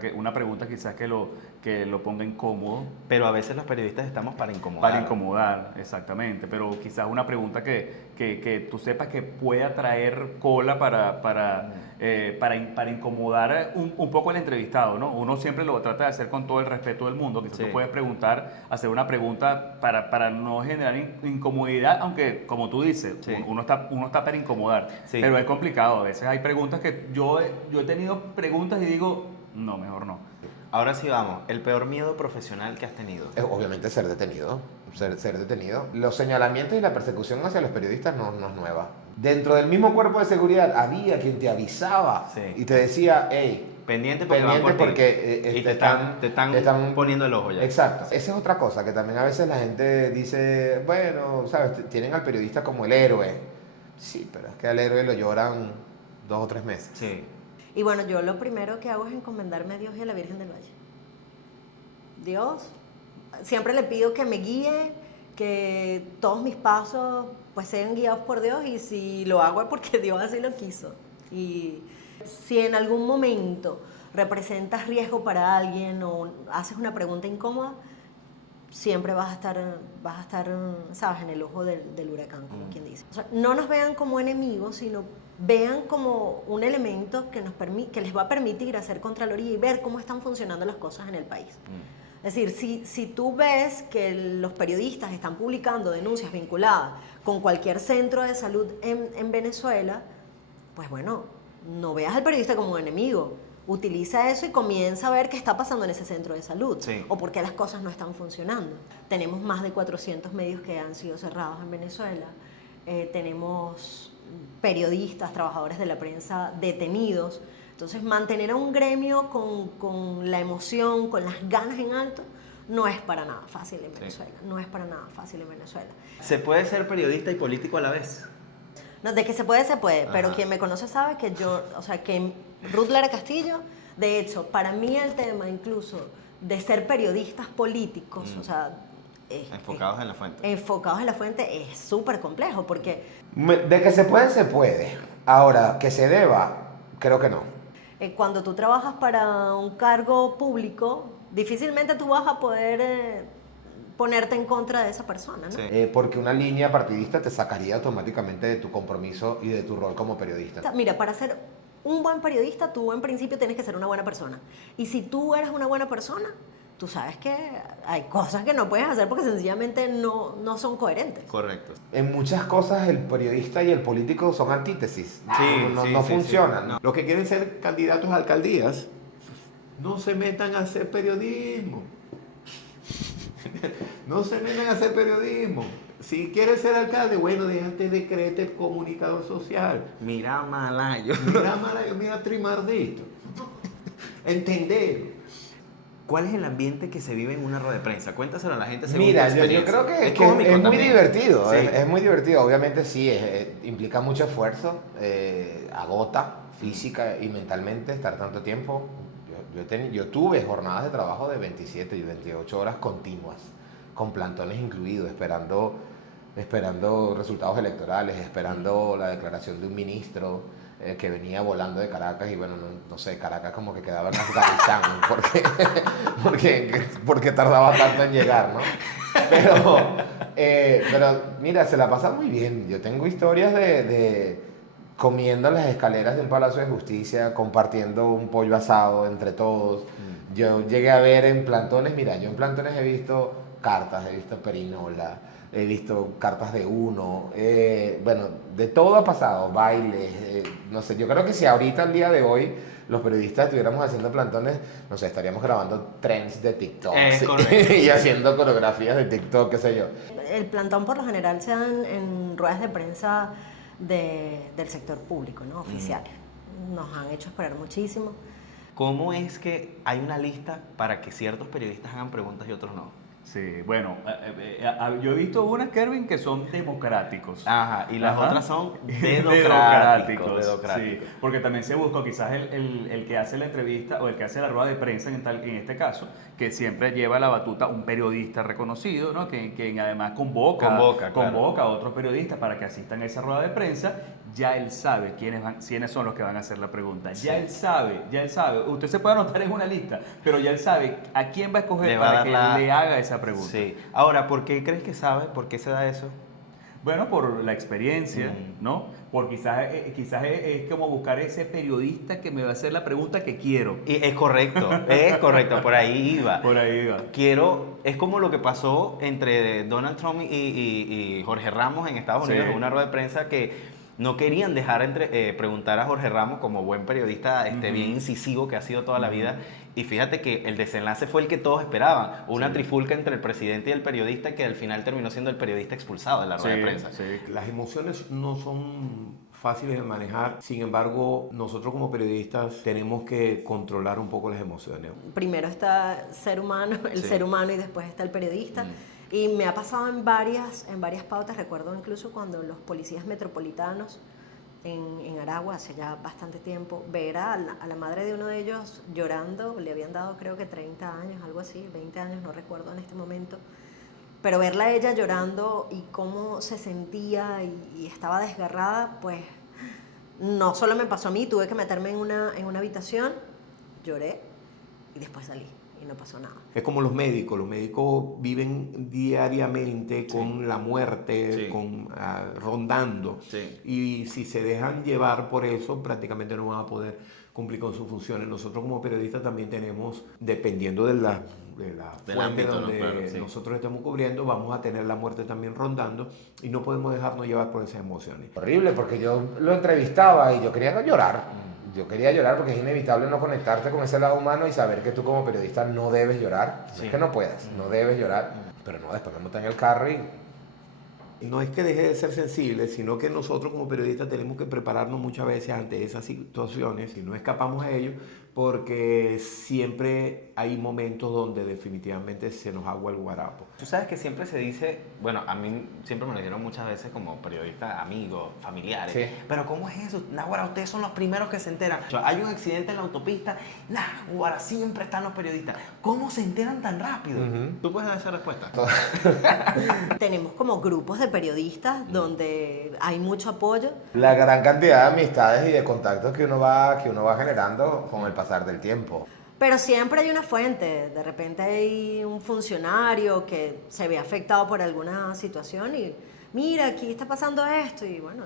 quizás que lo ponga incómodo. Pero a veces los periodistas estamos para incomodar. Para incomodar, exactamente. Pero quizás una pregunta que tú sepas que pueda traer cola para incomodar un poco al entrevistado, ¿no? Uno siempre lo trata de hacer con todo el respeto del mundo. Quizás tú puedes hacer una pregunta para no generar incomodidad, aunque como tú dices, uno está para incomodar. Sí. Pero es complicado. A veces hay preguntas que yo he tenido preguntas y digo, no, mejor no. Ahora sí vamos, el peor miedo profesional que has tenido. Es obviamente ser detenido. Ser detenido. Los señalamientos y la persecución hacia los periodistas no es nueva. Dentro del mismo cuerpo de seguridad había quien te avisaba y te decía, hey, pendiente porque y te están poniendo el ojo ya. Exacto. Esa es otra cosa que también a veces la gente dice, bueno, sabes, tienen al periodista como el héroe. Sí, pero es que al héroe lo lloran 2 o 3 meses. Sí. Y bueno, yo lo primero que hago es encomendarme a Dios y a la Virgen del Valle. Dios, siempre le pido que me guíe, que todos mis pasos pues sean guiados por Dios, y si lo hago es porque Dios así lo quiso. Y si en algún momento representas riesgo para alguien o haces una pregunta incómoda, siempre vas a estar, ¿sabes?, en el ojo del huracán, como quien dice. O sea, no nos vean como enemigos, sino vean como un elemento que les va a permitir hacer contraloría y ver cómo están funcionando las cosas en el país. Es decir, si tú ves que los periodistas están publicando denuncias vinculadas con cualquier centro de salud en Venezuela, pues bueno, no veas al periodista como un enemigo. Utiliza eso y comienza a ver qué está pasando en ese centro de salud o por qué las cosas no están funcionando. Tenemos más de 400 medios que han sido cerrados en Venezuela. Tenemos periodistas, trabajadores de la prensa detenidos. Entonces, mantener a un gremio con la emoción, con las ganas en alto, no es para nada fácil en Venezuela. No es para nada fácil en Venezuela. ¿Se puede ser periodista y político a la vez? No, de que se puede, pero quien me conoce sabe que que Ruth Lara Castillo, de hecho, para mí el tema incluso de ser periodistas políticos, enfocados en la fuente. Enfocados en la fuente es súper complejo porque... De que se puede, se puede. Ahora, que se deba, creo que no. Cuando tú trabajas para un cargo público, difícilmente tú vas a poder ponerte en contra de esa persona, ¿no? Porque una línea partidista te sacaría automáticamente de tu compromiso y de tu rol como periodista. Mira, para ser un buen periodista, tú en principio tienes que ser una buena persona. Y si tú eres una buena persona, tú sabes que hay cosas que no puedes hacer porque sencillamente no son coherentes. Correcto. En muchas cosas el periodista y el político son antítesis. No funcionan. No. Los que quieren ser candidatos a alcaldías, no se metan a hacer periodismo. No se metan a hacer periodismo. Si quieres ser alcalde, bueno, déjate de creerte comunicador social. Mira Malayo. Mira Trimardito. Entender. ¿Cuál es el ambiente que se vive en una rueda de prensa? Cuéntaselo a la gente. Mira, yo creo que es muy divertido. Sí. Es muy divertido. Obviamente sí, implica mucho esfuerzo, agota física y mentalmente estar tanto tiempo. Yo tuve jornadas de trabajo de 27 y 28 horas continuas, con plantones incluidos, esperando resultados electorales, esperando la declaración de un ministro que venía volando de Caracas y bueno, no sé, Caracas como que quedaba en Afganistán, porque tardaba tanto en llegar, ¿no? Pero mira, se la pasa muy bien. Yo tengo historias de comiendo en las escaleras de un Palacio de Justicia, compartiendo un pollo asado entre todos. Yo llegué a ver en plantones, mira, yo en plantones he visto cartas, he visto perinola, he visto cartas de uno, bueno, de todo ha pasado, bailes, no sé, yo creo que si ahorita, al día de hoy, los periodistas estuviéramos haciendo plantones, no sé, estaríamos grabando trends de TikTok y haciendo coreografías de TikTok, qué sé yo. El plantón por lo general se dan en ruedas de prensa del sector público, ¿no? Oficial. Nos han hecho esperar muchísimo. ¿Cómo es que hay una lista para que ciertos periodistas hagan preguntas y otros no? Sí, bueno, yo he visto unas, Kervin, que son democráticos. Ajá, y las otras son dedocráticos. Sí, porque también se busca quizás el que hace la entrevista o el que hace la rueda de prensa en este caso, que siempre lleva la batuta un periodista reconocido, ¿no? Que además convoca a otros periodistas para que asistan a esa rueda de prensa. Ya él sabe quiénes son los que van a hacer la pregunta. Ya él sabe. Usted se puede anotar en una lista, pero ya él sabe a quién va a escoger para que le haga esa pregunta. Sí. Ahora, ¿por qué crees que sabe? ¿Por qué se da eso? Bueno, por la experiencia, ¿no? Por quizás es como buscar ese periodista que me va a hacer la pregunta que quiero. Y es correcto, por ahí iba. Es como lo que pasó entre Donald Trump y Jorge Ramos en Estados Unidos, en una rueda de prensa que no querían dejar preguntar a Jorge Ramos como buen periodista bien incisivo que ha sido toda la vida. Y fíjate que el desenlace fue el que todos esperaban. Una trifulca entre el presidente y el periodista que al final terminó siendo el periodista expulsado de la rueda de prensa. Sí. Las emociones no son fáciles de manejar. Sin embargo, nosotros como periodistas tenemos que controlar un poco las emociones. Primero está el ser humano y después está el periodista. Y me ha pasado en varias pautas. Recuerdo incluso cuando los policías metropolitanos en Aragua, hace ya bastante tiempo, ver a la madre de uno de ellos llorando. Le habían dado creo que 30 años, algo así, 20 años, no recuerdo en este momento. Pero verla a ella llorando y cómo se sentía y estaba desgarrada, pues no solo me pasó a mí, tuve que meterme en una habitación, lloré y después salí. Y no pasó nada. Es como los médicos viven diariamente con la muerte, rondando. Sí. Y si se dejan llevar por eso, prácticamente no van a poder cumplir con sus funciones. Nosotros como periodistas también tenemos, dependiendo de la fuente ámbito, ¿no? donde Claro, sí. nosotros estemos cubriendo, vamos a tener la muerte también rondando y no podemos dejarnos llevar por esas emociones. Horrible, porque yo lo entrevistaba y yo quería llorar. Yo quería llorar porque es inevitable no conectarte con ese lado humano y saber que tú como periodista no debes llorar. No es que no puedas, no debes llorar. Pero no, después me monté en el carro y... No es que deje de ser sensible, sino que nosotros como periodistas tenemos que prepararnos muchas veces ante esas situaciones y no escapamos a ello porque siempre hay momentos donde definitivamente se nos agua el guarapo. Tú sabes que siempre se dice, bueno, a mí siempre me lo dijeron muchas veces como periodistas, amigos, familiares, Sí. pero ¿cómo es eso? Naguará, ustedes son los primeros que se enteran. O sea, hay un accidente en la autopista, Naguará, siempre están los periodistas. ¿Cómo se enteran tan rápido? ¿Tú puedes dar esa respuesta? Tenemos como grupos de periodistas donde hay mucho apoyo. La gran cantidad de amistades y de contactos que uno va generando con el pasar del tiempo. Pero siempre hay una fuente, de repente hay un funcionario que se ve afectado por alguna situación y mira, aquí está pasando esto y bueno.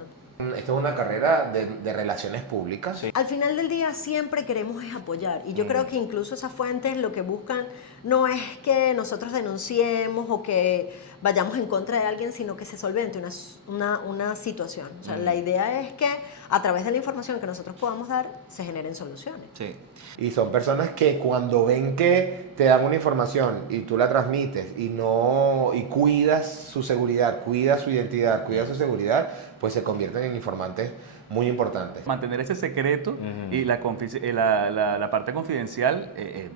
Esto es una carrera de relaciones públicas. Al final del día siempre queremos es apoyar y yo creo que incluso esas fuentes lo que buscan no es que nosotros denunciemos o que vayamos en contra de alguien, sino que se solvente una situación. O sea, la idea es que a través de la información que nosotros podamos dar se generen soluciones. Sí. Y son personas que cuando ven que te dan una información y tú la transmites y cuidas su seguridad, cuidas su identidad, cuidas su seguridad, pues se convierten en informantes muy importantes. Mantener ese secreto y la parte confidencial es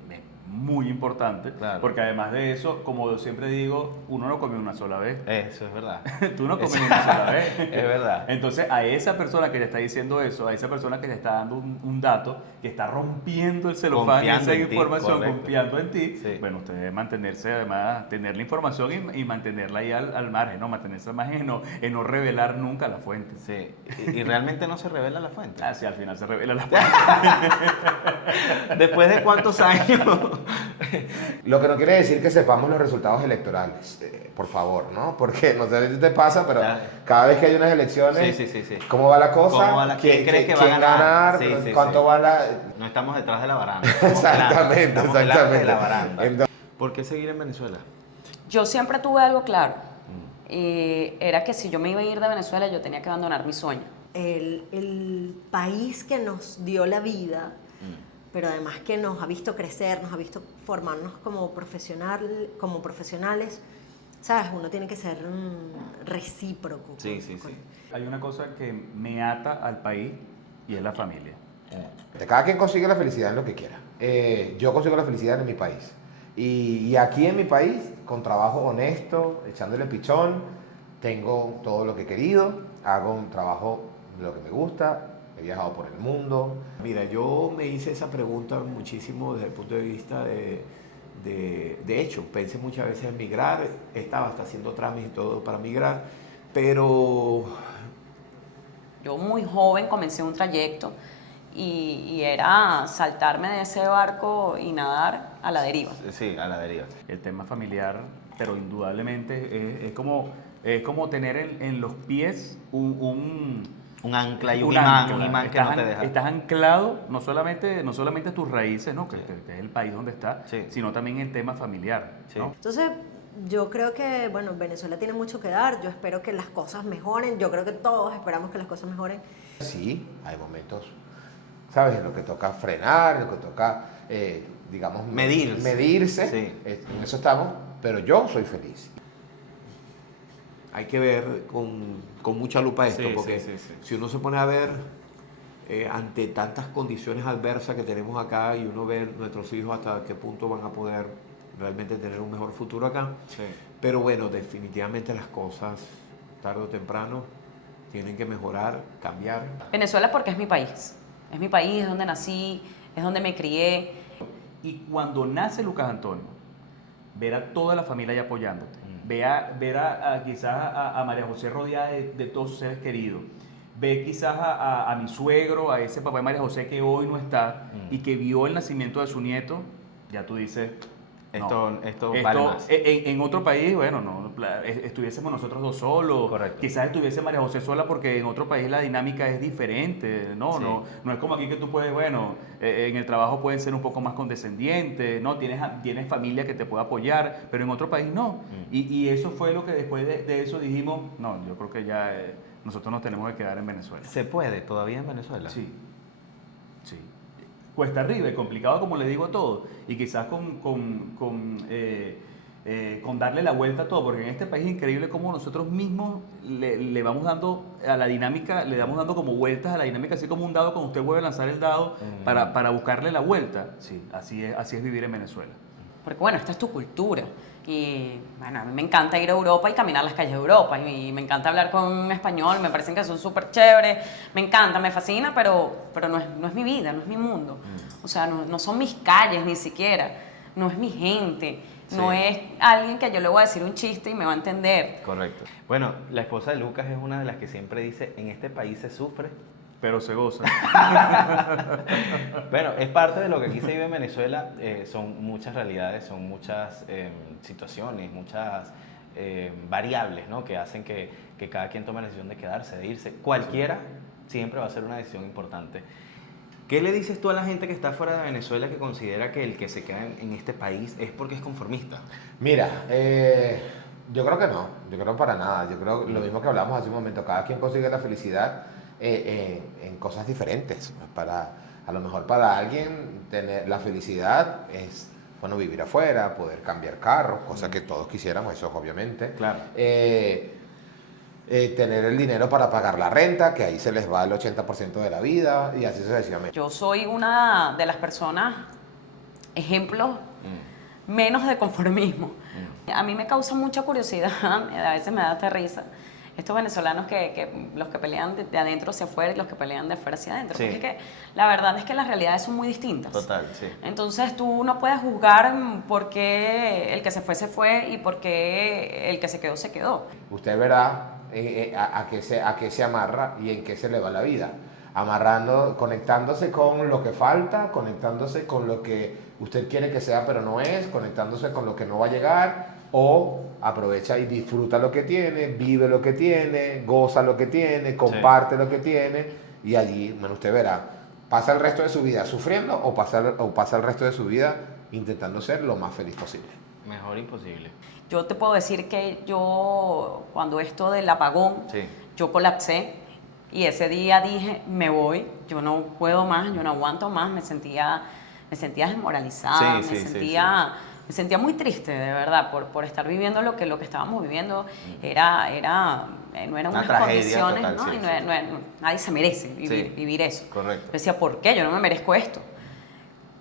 muy importante, Claro. porque además de eso, como yo siempre digo, uno no come una sola vez. Eso es verdad. Tú no comes una sola vez. Es verdad. Entonces, a esa persona que te está diciendo eso, a esa persona que te está dando un dato, que está rompiendo el celofán, Confiando esa en ti, información, correcto. confiando en ti, Sí. bueno, usted debe mantenerse, además, tener la información y mantenerla ahí al margen, ¿no? Mantenerse al margen en no revelar nunca la fuente. Sí. Y realmente no se revela la fuente. Ah, sí, al final se revela la fuente. ¿Después de cuántos años? Lo que no quiere decir que sepamos los resultados electorales, por favor, ¿no? Porque no sé si te pasa, pero Claro. cada vez que hay unas elecciones, Sí. ¿cómo va la cosa? ¿Cómo va la- ¿Quién cree que va a quién ganar? ganar? Sí, ¿Cuánto sí. va la...? No estamos detrás de la baranda. Exactamente, Estamos delante de la exactamente. baranda. ¿Por qué seguir en Venezuela? Yo siempre tuve algo claro. Era que si yo me iba a ir de Venezuela, yo tenía que abandonar mi sueño. El país que nos dio la vida, pero además que nos ha visto crecer, nos ha visto formarnos como profesionales, ¿sabes? Uno tiene que ser recíproco. Sí. Hay una cosa que me ata al país y es la familia. Cada quien consigue la felicidad en lo que quiera. Yo consigo la felicidad en mi país. Y aquí en mi país, con trabajo honesto, echándole pichón, tengo todo lo que he querido, hago un trabajo de lo que me gusta, he viajado por el mundo. Mira, yo me hice esa pregunta muchísimo desde el punto de vista de hecho, pensé muchas veces en migrar, estaba hasta haciendo trámites y todo para migrar, pero Yo muy joven comencé un trayecto y era saltarme de ese barco y nadar a la deriva. Sí, a la deriva. El tema familiar, pero indudablemente es como tener en los pies un ancla y un imán que no estás, te deja. Estás anclado no solamente a tus raíces, ¿no? que es el país donde estás, Sí. sino también en tema familiar. Sí. ¿no? Entonces, yo creo que, bueno, Venezuela tiene mucho que dar, yo espero que las cosas mejoren, yo creo que todos esperamos que las cosas mejoren. Sí, hay momentos, ¿sabes? En lo que toca frenar, en lo que toca, digamos, medirse. Sí. En eso estamos, pero yo soy feliz. hay que ver con mucha lupa esto, Sí, porque sí. si uno se pone a ver ante tantas condiciones adversas que tenemos acá y uno ve nuestros hijos hasta qué punto van a poder realmente tener un mejor futuro acá, pero bueno, definitivamente las cosas tarde o temprano tienen que mejorar, cambiar. Venezuela porque es mi país. Es mi país, es donde nací, es donde me crié. Y cuando nace Lucas Antonio, ver a toda la familia ahí apoyándote, ver quizás a María José rodeada de todos sus seres queridos, ver quizás a mi suegro, a ese papá de María José que hoy no está y que vio el nacimiento de su nieto, ya tú dices, Esto vale más. En otro país, bueno, no, estuviésemos nosotros dos solos. Correcto. Quizás estuviese María José sola porque en otro país la dinámica es diferente, ¿no? Sí. No es como aquí que tú puedes, bueno, en el trabajo puedes ser un poco más condescendiente, ¿no? Tienes familia que te puede apoyar, pero en otro país no. Y eso fue lo que después de eso dijimos, no, yo creo que ya nosotros nos tenemos que quedar en Venezuela. ¿Se puede todavía en Venezuela? Sí. Cuesta arriba, es complicado como le digo a todo, y quizás con darle la vuelta a todo, porque en este país es increíble cómo nosotros mismos le vamos dando a la dinámica, le damos dando como vueltas a la dinámica, así como un dado cuando usted vuelve a lanzar el dado para buscarle la vuelta. Sí, así es vivir en Venezuela. Porque bueno, esta es tu cultura. Y bueno, a mí me encanta ir a Europa y caminar las calles de Europa. Y me encanta hablar con español, me parecen que son súper chéveres. Me encanta, me fascina, pero no es mi vida, no es mi mundo. O sea, no son mis calles ni siquiera. No es mi gente. Sí. No es alguien que yo le voy a decir un chiste y me va a entender. Correcto. Bueno, la esposa de Lucas es una de las que siempre dice, en este país se sufre, pero se goza. Bueno, es parte de lo que aquí se vive en Venezuela. Son muchas realidades, son muchas situaciones, muchas variables, ¿no? Que hacen que cada quien tome la decisión de quedarse, de irse. Cualquiera siempre va a ser una decisión importante. ¿Qué le dices tú a la gente que está fuera de Venezuela que considera que el que se queda en este país es porque es conformista? Mira, yo creo que no, yo creo para nada. Yo creo lo mismo que hablamos hace un momento, cada quien consigue la felicidad en cosas diferentes. A lo mejor para alguien tener la felicidad es, bueno, vivir afuera, poder cambiar carro, cosa que todos quisiéramos, eso obviamente. Claro. Tener el dinero para pagar la renta, que ahí se les va el 80% de la vida, y así sucesivamente. Yo soy una de las personas, ejemplos menos de conformismo. A mí me causa mucha curiosidad, a veces me da hasta risa, estos venezolanos que los que pelean de adentro hacia afuera y los que pelean de afuera hacia adentro. Sí. Porque es que la verdad es que las realidades son muy distintas. Total, sí. Entonces tú no puedes juzgar por qué el que se fue y por qué el que se quedó. Usted verá a qué se amarra y en qué se le va la vida. Conectándose con lo que falta, conectándose con lo que usted quiere que sea pero no es, conectándose con lo que no va a llegar, o aprovecha y disfruta lo que tiene, vive lo que tiene, goza lo que tiene, comparte lo que tiene, y allí, bueno, usted verá, pasa el resto de su vida sufriendo o pasa el resto de su vida intentando ser lo más feliz posible. Mejor imposible. Yo te puedo decir que yo, cuando esto del apagón, yo colapsé y ese día dije, me voy, yo no puedo más, yo no aguanto más, me sentía desmoralizada, me sentía muy triste, de verdad, por estar viviendo lo que estábamos viviendo. No eran unas condiciones, total, ¿no? sí, Y nadie se merece vivir eso. Correcto. Yo decía, ¿por qué? Yo no me merezco esto.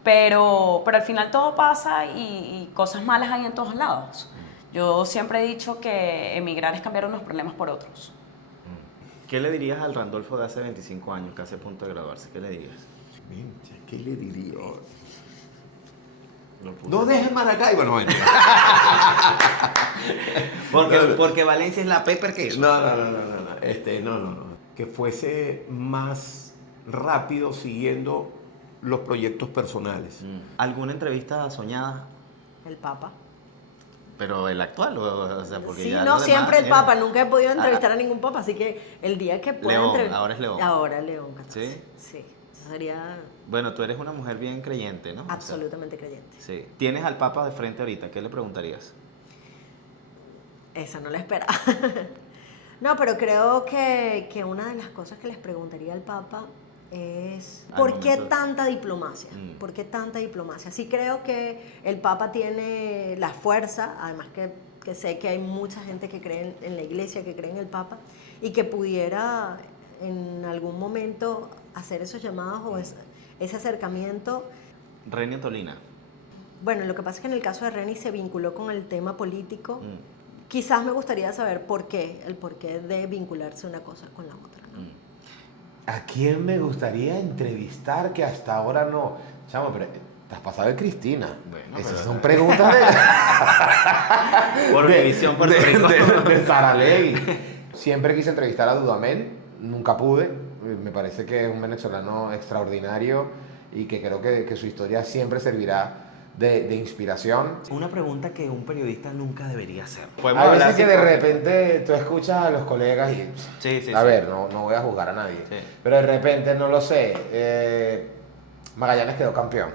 Pero al final todo pasa y cosas malas hay en todos lados. Yo siempre he dicho que emigrar es cambiar unos problemas por otros. ¿Qué le dirías al Randolfo de hace 25 años, casi a punto de graduarse? ¿Qué le dirías? ¿Qué le diría? No dejes Maracaibo, no mentira. porque Valencia es la pepper que No. Que fuese más rápido siguiendo los proyectos personales. ¿Alguna entrevista soñada? El Papa. Pero el actual, o sea, porque Sí, ya no, los siempre demás, el Papa. Nunca he podido entrevistar a ningún Papa, así que el día que pueda León, entrevistar... ahora es León. Ahora León, ¿Sí? Sí, eso sería Bueno, tú eres una mujer bien creyente, ¿no? absolutamente creyente. O sea, sí. Tienes al Papa de frente ahorita, ¿qué le preguntarías? Esa no la esperaba. No, pero creo que una de las cosas que les preguntaría al Papa es ¿por qué tanta diplomacia? ¿Por qué tanta diplomacia? Sí creo que el Papa tiene la fuerza, además que sé que hay mucha gente que cree en la iglesia, que cree en el Papa, y que pudiera en algún momento hacer esos llamados o ese acercamiento. Reni Tolina. Bueno, lo que pasa es que en el caso de Reni se vinculó con el tema político. Quizás me gustaría saber el porqué de vincularse una cosa con la otra, ¿no? ¿A quién me gustaría entrevistar que hasta ahora no? Chamo, pero te has pasado de Cristina. Bueno, esas pero son preguntas Por Univisión Puerto Rico. de Saralegui. Siempre quise entrevistar a Dudamel, nunca pude. Me parece que es un venezolano extraordinario y que creo que su historia siempre servirá de inspiración. Una pregunta que un periodista nunca debería hacer. Hay veces que de repente tú escuchas a los colegas y... Sí, a ver, no voy a juzgar a nadie. Sí. Pero de repente, no lo sé, Magallanes quedó campeón.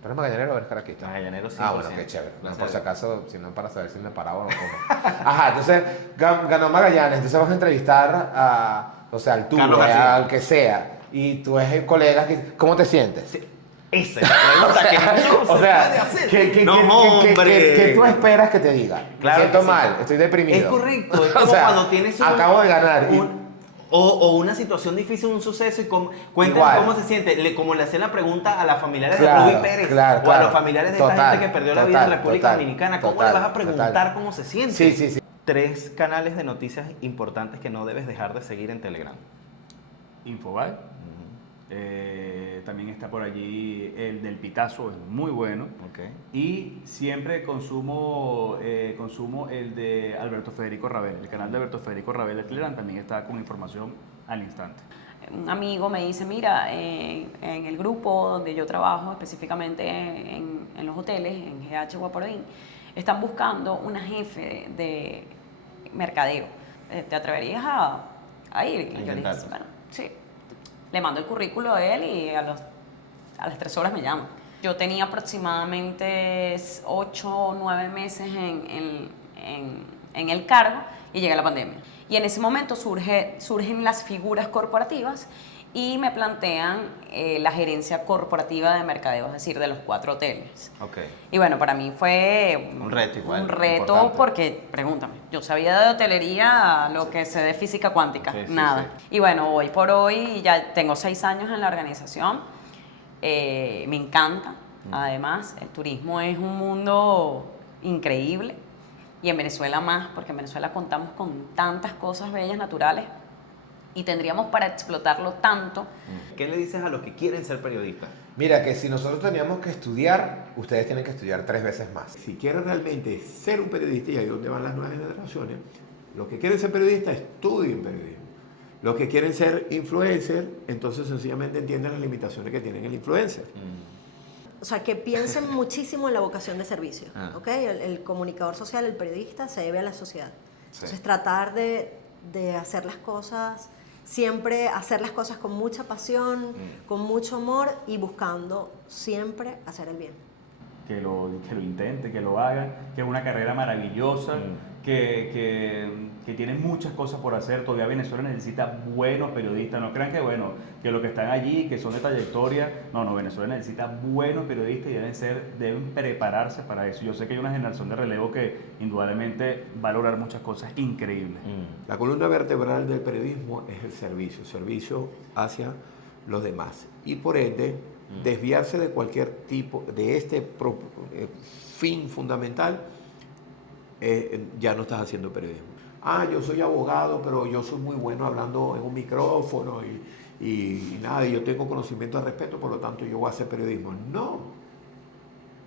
¿Tú eres magallanero o eres caraquista? Magallanero, sí. Ah, bueno, qué chévere. No, por si acaso, si no, para saber si me paraba o no. Ajá, entonces ganó Magallanes. Entonces vas a entrevistar al Tubo, al que sea. Y tú eres el colega, ¿cómo te sientes? Sí. Esa es la pregunta que no o sea, ¿qué tú esperas que te diga? Claro, me siento mal, estoy deprimido. Es correcto, es como cuando tienes acabo de ganar. O una situación difícil, un suceso, y cuéntame cómo se siente, como le hacen la pregunta a las familiares de Rubí Pérez, o a los familiares de esta gente que perdió la vida en República Dominicana, ¿cómo le vas a preguntar cómo se siente? Sí. 3 canales de noticias importantes que no debes dejar de seguir en Telegram. Infobae. También está por allí el del Pitazo, es muy bueno. Okay. Y siempre consumo el de Alberto Federico Rabel. El canal de Alberto Federico Rabel de Telegram también está con información al instante. Un amigo me dice, mira, en el grupo donde yo trabajo, específicamente en los hoteles, en GH Guaporodín, están buscando una jefe de mercadeo. ¿Te atreverías a ir? Y yo le dije, bueno, sí. Le mando el currículo a él y a las 3 horas me llama. Yo tenía aproximadamente 8 o 9 meses en el cargo y llega la pandemia. Y en ese momento surgen las figuras corporativas y me plantean la gerencia corporativa de mercadeo, es decir, de los 4 hoteles. Okay. Y bueno, para mí fue un reto igual. Un reto importante. Porque, pregúntame, yo sabía de hotelería lo que sé de física cuántica, nada. Sí. Y bueno, hoy por hoy ya tengo 6 años en la organización, me encanta. Además, el turismo es un mundo increíble y en Venezuela más, porque en Venezuela contamos con tantas cosas bellas naturales y tendríamos para explotarlo tanto. ¿Qué le dices a los que quieren ser periodistas? Mira, que si nosotros teníamos que estudiar, ustedes tienen que estudiar 3 veces más. Si quieren realmente ser un periodista, y ahí es donde van las nuevas generaciones, los que quieren ser periodistas, estudien periodismo. Los que quieren ser influencer, entonces sencillamente entienden las limitaciones que tienen el influencer. O sea, que piensen muchísimo en la vocación de servicio. ¿Okay? El comunicador social, el periodista, se debe a la sociedad. Sí. Entonces, tratar de hacer las cosas... Siempre hacer las cosas con mucha pasión, con mucho amor y buscando siempre hacer el bien. Que lo intente, que lo haga, que es una carrera maravillosa, que tiene muchas cosas por hacer. Todavía Venezuela necesita buenos periodistas. No crean que los que están allí, que son de trayectoria, no, Venezuela necesita buenos periodistas y deben prepararse para eso. Yo sé que hay una generación de relevo que indudablemente va a lograr muchas cosas increíbles. La columna vertebral del periodismo es el servicio hacia los demás. Y por ende, desviarse de cualquier tipo de este fin fundamental, ya no estás haciendo periodismo. Yo soy abogado, pero yo soy muy bueno hablando en un micrófono y nada, y yo tengo conocimiento al respecto, por lo tanto yo voy a hacer periodismo.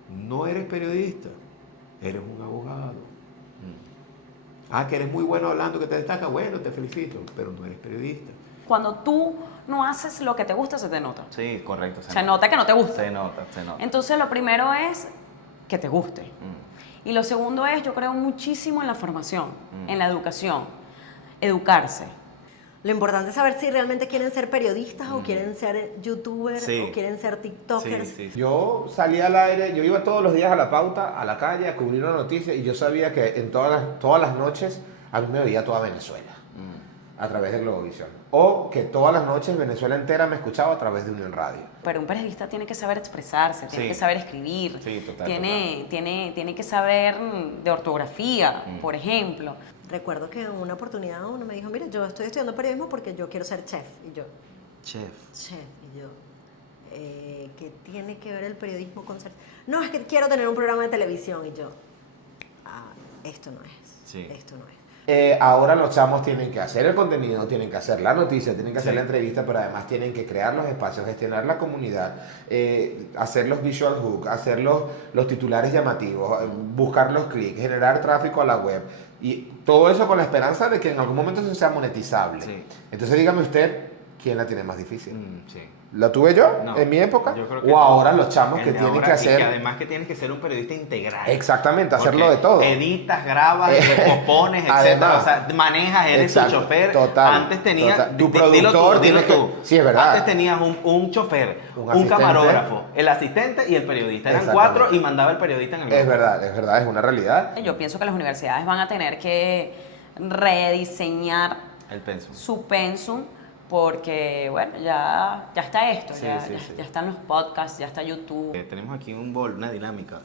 No eres periodista, eres un abogado. Que eres muy bueno hablando, que te destaca, bueno, te felicito, pero no eres periodista. Cuando tú no haces lo que te gusta, se te nota. Sí, correcto. Se nota que no te gusta. Se nota. Entonces, lo primero es que te guste. Y lo segundo es, yo creo muchísimo en la formación, en la educación, educarse. Lo importante es saber si realmente quieren ser periodistas o quieren ser youtubers o quieren ser tiktokers. Sí. Yo salía al aire, yo iba todos los días a La Pauta, a la calle, a cubrir una noticia y yo sabía que en todas las noches a mí me veía toda Venezuela a través de Globovisión. O que todas las noches Venezuela entera me escuchaba a través de Unión Radio. Pero un periodista tiene que saber expresarse, tiene que saber escribir, tiene que saber de ortografía, por ejemplo. Recuerdo que en una oportunidad uno me dijo, mira, yo estoy estudiando periodismo porque yo quiero ser chef. Y yo, chef. Y yo, ¿qué tiene que ver el periodismo con ser? No, es que quiero tener un programa de televisión. Y yo, esto no es, esto no es. Ahora los chamos tienen que hacer el contenido, tienen que hacer la noticia, tienen que hacer la entrevista, pero además tienen que crear los espacios, gestionar la comunidad, hacer los visual hooks, hacer los titulares llamativos, buscar los clics, generar tráfico a la web. Y todo eso con la esperanza de que en algún momento eso sea monetizable. Entonces dígame usted, ¿quién la tiene más difícil? Sí. ¿Lo tuve yo No, en mi época? yo creo que ¿O no. ahora los chamos El que de tienen ahora, que y hacer? que además que tienes que ser un periodista integral. Exactamente, hacerlo Porque de todo. Editas, grabas, pospones, etcétera. Además, O sea, manejas, eres exacto, tu chofer. total, Antes tenías. total. Tu dilo productor tú, dilo tiene que- tú. sí, es verdad. Antes tenías un chofer, Un un asistente. camarógrafo, el asistente y el periodista. Eran Exactamente. 4 y mandaba el periodista en el Es grupo. verdad, es una realidad. Yo pienso que las universidades van a tener que rediseñar El pensum. su pensum porque, bueno, ya está esto, Sí, ya, sí, ya- sí. ya están los podcasts, ya está YouTube. Tenemos aquí un bol, una dinámica.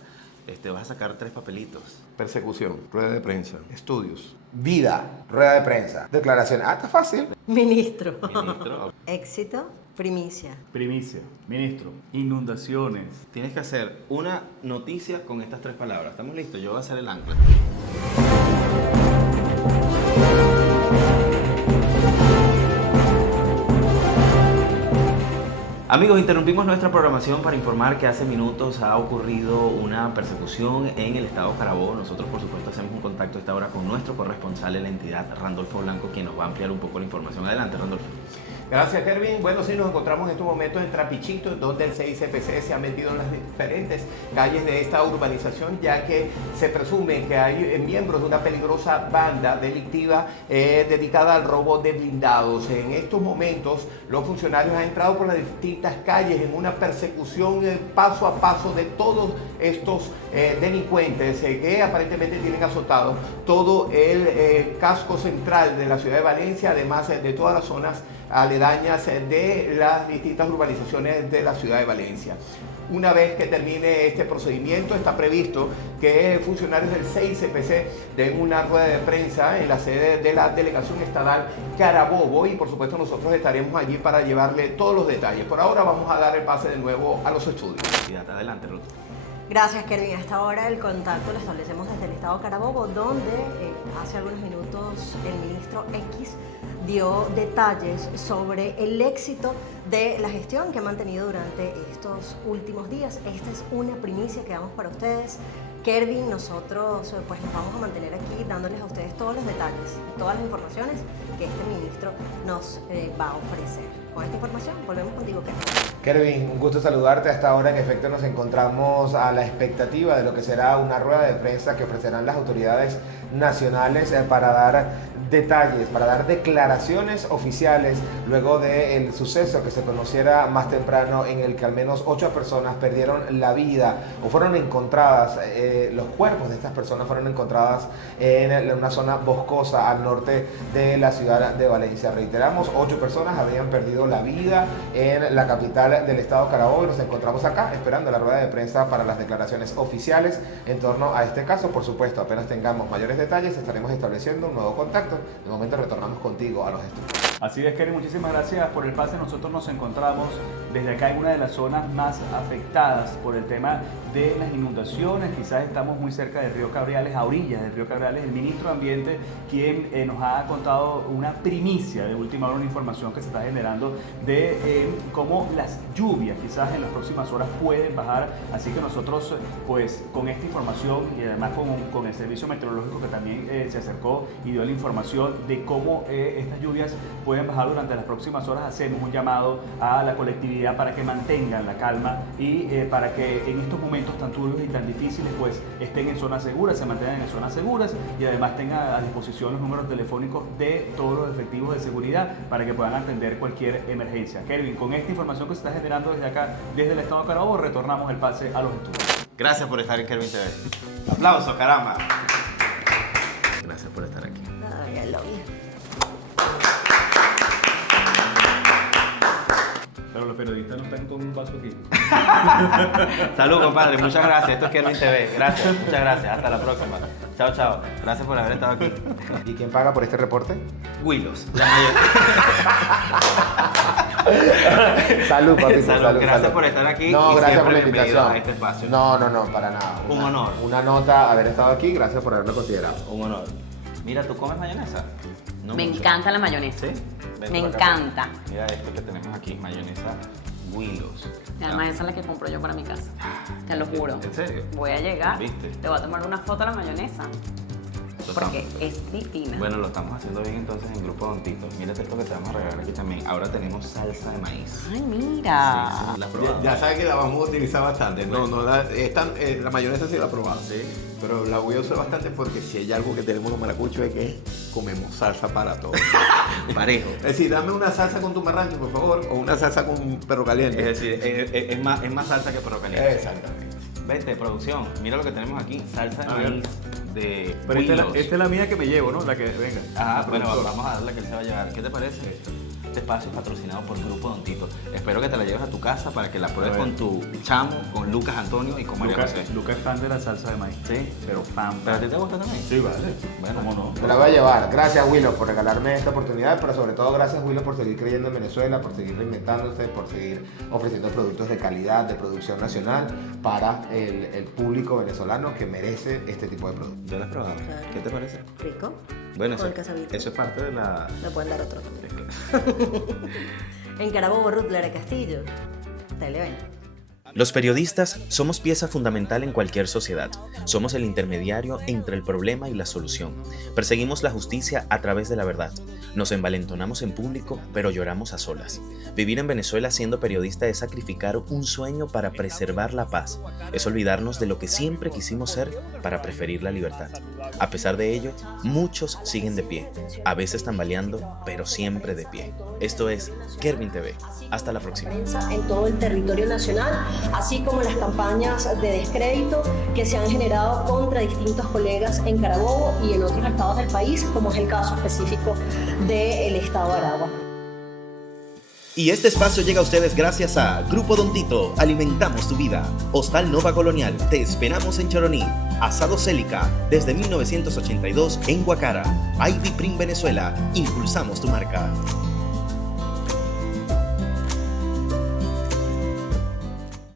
Vas a sacar 3 papelitos. Persecución, rueda de prensa, estudios. Vida, rueda de prensa, declaración. Ah, está fácil. Ministro. Ministro. Éxito, primicia. Primicia, ministro, inundaciones. Tienes que hacer una noticia con estas 3 palabras. ¿Estamos listos? Yo voy a hacer el ancla. Amigos, interrumpimos nuestra programación para informar que hace minutos ha ocurrido una persecución en el estado Carabobo. Nosotros, por supuesto, hacemos un contacto a esta hora con nuestro corresponsal de la entidad, Randolfo Blanco, quien nos va a ampliar un poco la información. Adelante, Randolfo. Gracias, Kervin. Bueno, sí, nos encontramos en estos momentos en Trapichito, donde el CICPC se ha metido en las diferentes calles de esta urbanización, ya que se presume que hay miembros de una peligrosa banda delictiva dedicada al robo de blindados. En estos momentos, los funcionarios han entrado por las distintas calles en una persecución paso a paso de todos estos delincuentes que aparentemente tienen azotado todo el casco central de la ciudad de Valencia, además de todas las zonas aledañas de las distintas urbanizaciones de la ciudad de Valencia. Una vez que termine este procedimiento, está previsto que funcionarios del CICPC den una rueda de prensa en la sede de la Delegación Estatal Carabobo y por supuesto nosotros estaremos allí para llevarle todos los detalles. Por ahora vamos a dar el pase de nuevo a los estudios. Adelante, Ruth. Gracias, Kervin. A esta hora el contacto lo establecemos desde el estado Carabobo, donde hace algunos minutos el ministro X dio detalles sobre el éxito de la gestión que ha mantenido durante estos últimos días. Esta es una primicia que damos para ustedes. Kervin, nosotros pues nos vamos a mantener aquí dándoles a ustedes todos los detalles, todas las informaciones que este ministro nos va a ofrecer. Con esta información volvemos contigo, Kervin. Kervin, un gusto saludarte. A esta hora en efecto nos encontramos a la expectativa de lo que será una rueda de prensa que ofrecerán las autoridades nacionales para dar detalles, para dar declaraciones oficiales luego del suceso que se conociera más temprano en el que al menos 8 personas perdieron la vida o fueron encontradas, los cuerpos de estas personas fueron encontradas en una zona boscosa al norte de la ciudad de Valencia. Reiteramos, 8 personas habían perdido la vida en la capital del estado Carabobo y nos encontramos acá esperando la rueda de prensa para las declaraciones oficiales en torno a este caso. Por supuesto, apenas tengamos mayores detalles estaremos estableciendo un nuevo contacto. De momento retornamos contigo a los estudios. Así es, Kerry, muchísimas gracias por el pase. Nosotros nos encontramos desde acá en una de las zonas más afectadas por el tema de las inundaciones. Quizás estamos muy cerca del río Cabriales, a orillas del río Cabriales. El ministro de Ambiente, quien nos ha contado una primicia de última hora, una información que se está generando de cómo las lluvias quizás en las próximas horas pueden bajar. Así que nosotros, pues con esta información y además con el servicio meteorológico que también se acercó y dio la información de cómo estas lluvias pueden bajar durante las próximas horas, hacemos un llamado a la colectividad para que mantengan la calma y para que en estos momentos tan turbios y tan difíciles pues estén en zonas seguras, se mantengan en zonas seguras y además tengan a disposición los números telefónicos de todos los efectivos de seguridad para que puedan atender cualquier emergencia. Kelvin, con esta información que se está generando desde acá, desde el estado de Carabobo, retornamos el pase a los estudios. Gracias por estar en Kervin TV. Aplausos, caramba. Gracias por estar aquí. Ay, I love you. Pero los periodistas no están con un vaso aquí. Salud, compadre. Muchas gracias. Esto es Kervin TV. Gracias. Muchas gracias. Hasta la próxima. Chao, chao. Gracias por haber estado aquí. ¿Y quién paga por este reporte? Willos. Salud, papito. Salud. Gracias por estar aquí. No, y gracias por la siempre invitación. a este espacio. No, para nada. Un honor. Una nota haber estado aquí. Gracias por haberlo considerado. Un honor. Mira, ¿tú comes mayonesa? No Me mucho. encanta la mayonesa. ¿Sí? Ven Me por acá. encanta. Mira esto que tenemos aquí, mayonesa Willows. Además, esa es la que compro yo para mi casa. Te lo juro. ¿En serio? Voy a llegar. ¿Viste? Te voy a tomar una foto a la mayonesa. porque es divina. Bueno, lo estamos haciendo bien entonces en Grupo Don Tito. Mírate esto que te vamos a regalar aquí también. Ahora tenemos salsa de maíz. Ay, mira. Sí, sí, la has probado. Ya sabes que la vamos a utilizar bastante. No, la mayonesa sí la he probado. Sí. Pero la voy a usar bastante porque si hay algo que tenemos los maracuchos es que comemos salsa para todo. Parejo. Es decir, dame una salsa con tu marrancho, por favor, o una salsa con perro caliente. Es decir, es más salsa que perro caliente. Exactamente. Vete, producción, mira lo que tenemos aquí. Salsa de A ver. maíz de Pero esta Willows. es la mía que me llevo, ¿no? La que venga. Ah, bueno, Productor. vamos a darle que él se va a llevar. ¿Qué te parece? Este espacio es patrocinado por Grupo Don Tito. Espero que te la lleves a tu casa para que la pruebes A ver. con tu chamo, con Lucas Antonio y con María Lucas, José. Lucas es fan de la salsa de maíz. Sí, Pero fan. ¿pero a ti te gusta también? Sí, vale. Bueno, ¿Cómo no? Me la voy a llevar. Gracias, Willow, por regalarme esta oportunidad, pero sobre todo gracias, Willow, por seguir creyendo en Venezuela, por seguir reinventándose, por seguir ofreciendo productos de calidad, de producción nacional para el público venezolano que merece este tipo de productos. ¿Ya lo has probado? Claro. ¿Qué te parece? Rico. Bueno, Con eso, el casabito. eso es parte de la... Le pueden dar otro. En Carabobo, Ruth Lara Castillo. Televen. Los periodistas somos pieza fundamental en cualquier sociedad. Somos el intermediario entre el problema y la solución. Perseguimos la justicia a través de la verdad. Nos envalentonamos en público, pero lloramos a solas. Vivir en Venezuela siendo periodista es sacrificar un sueño para preservar la paz. Es olvidarnos de lo que siempre quisimos ser para preferir la libertad. A pesar de ello, muchos siguen de pie, a veces tambaleando, pero siempre de pie. Esto es Kervin TV. Hasta la próxima. En todo el territorio nacional, así como las campañas de descrédito que se han generado contra distintos colegas en Carabobo y en otros estados del país, como es el caso específico del estado de Aragua. Y este espacio llega a ustedes gracias a Grupo Don Tito, alimentamos tu vida. Hostal Nova Colonial, te esperamos en Choroní. Asado Célica, desde 1982 en Guacara. Ivy Prim Venezuela, impulsamos tu marca.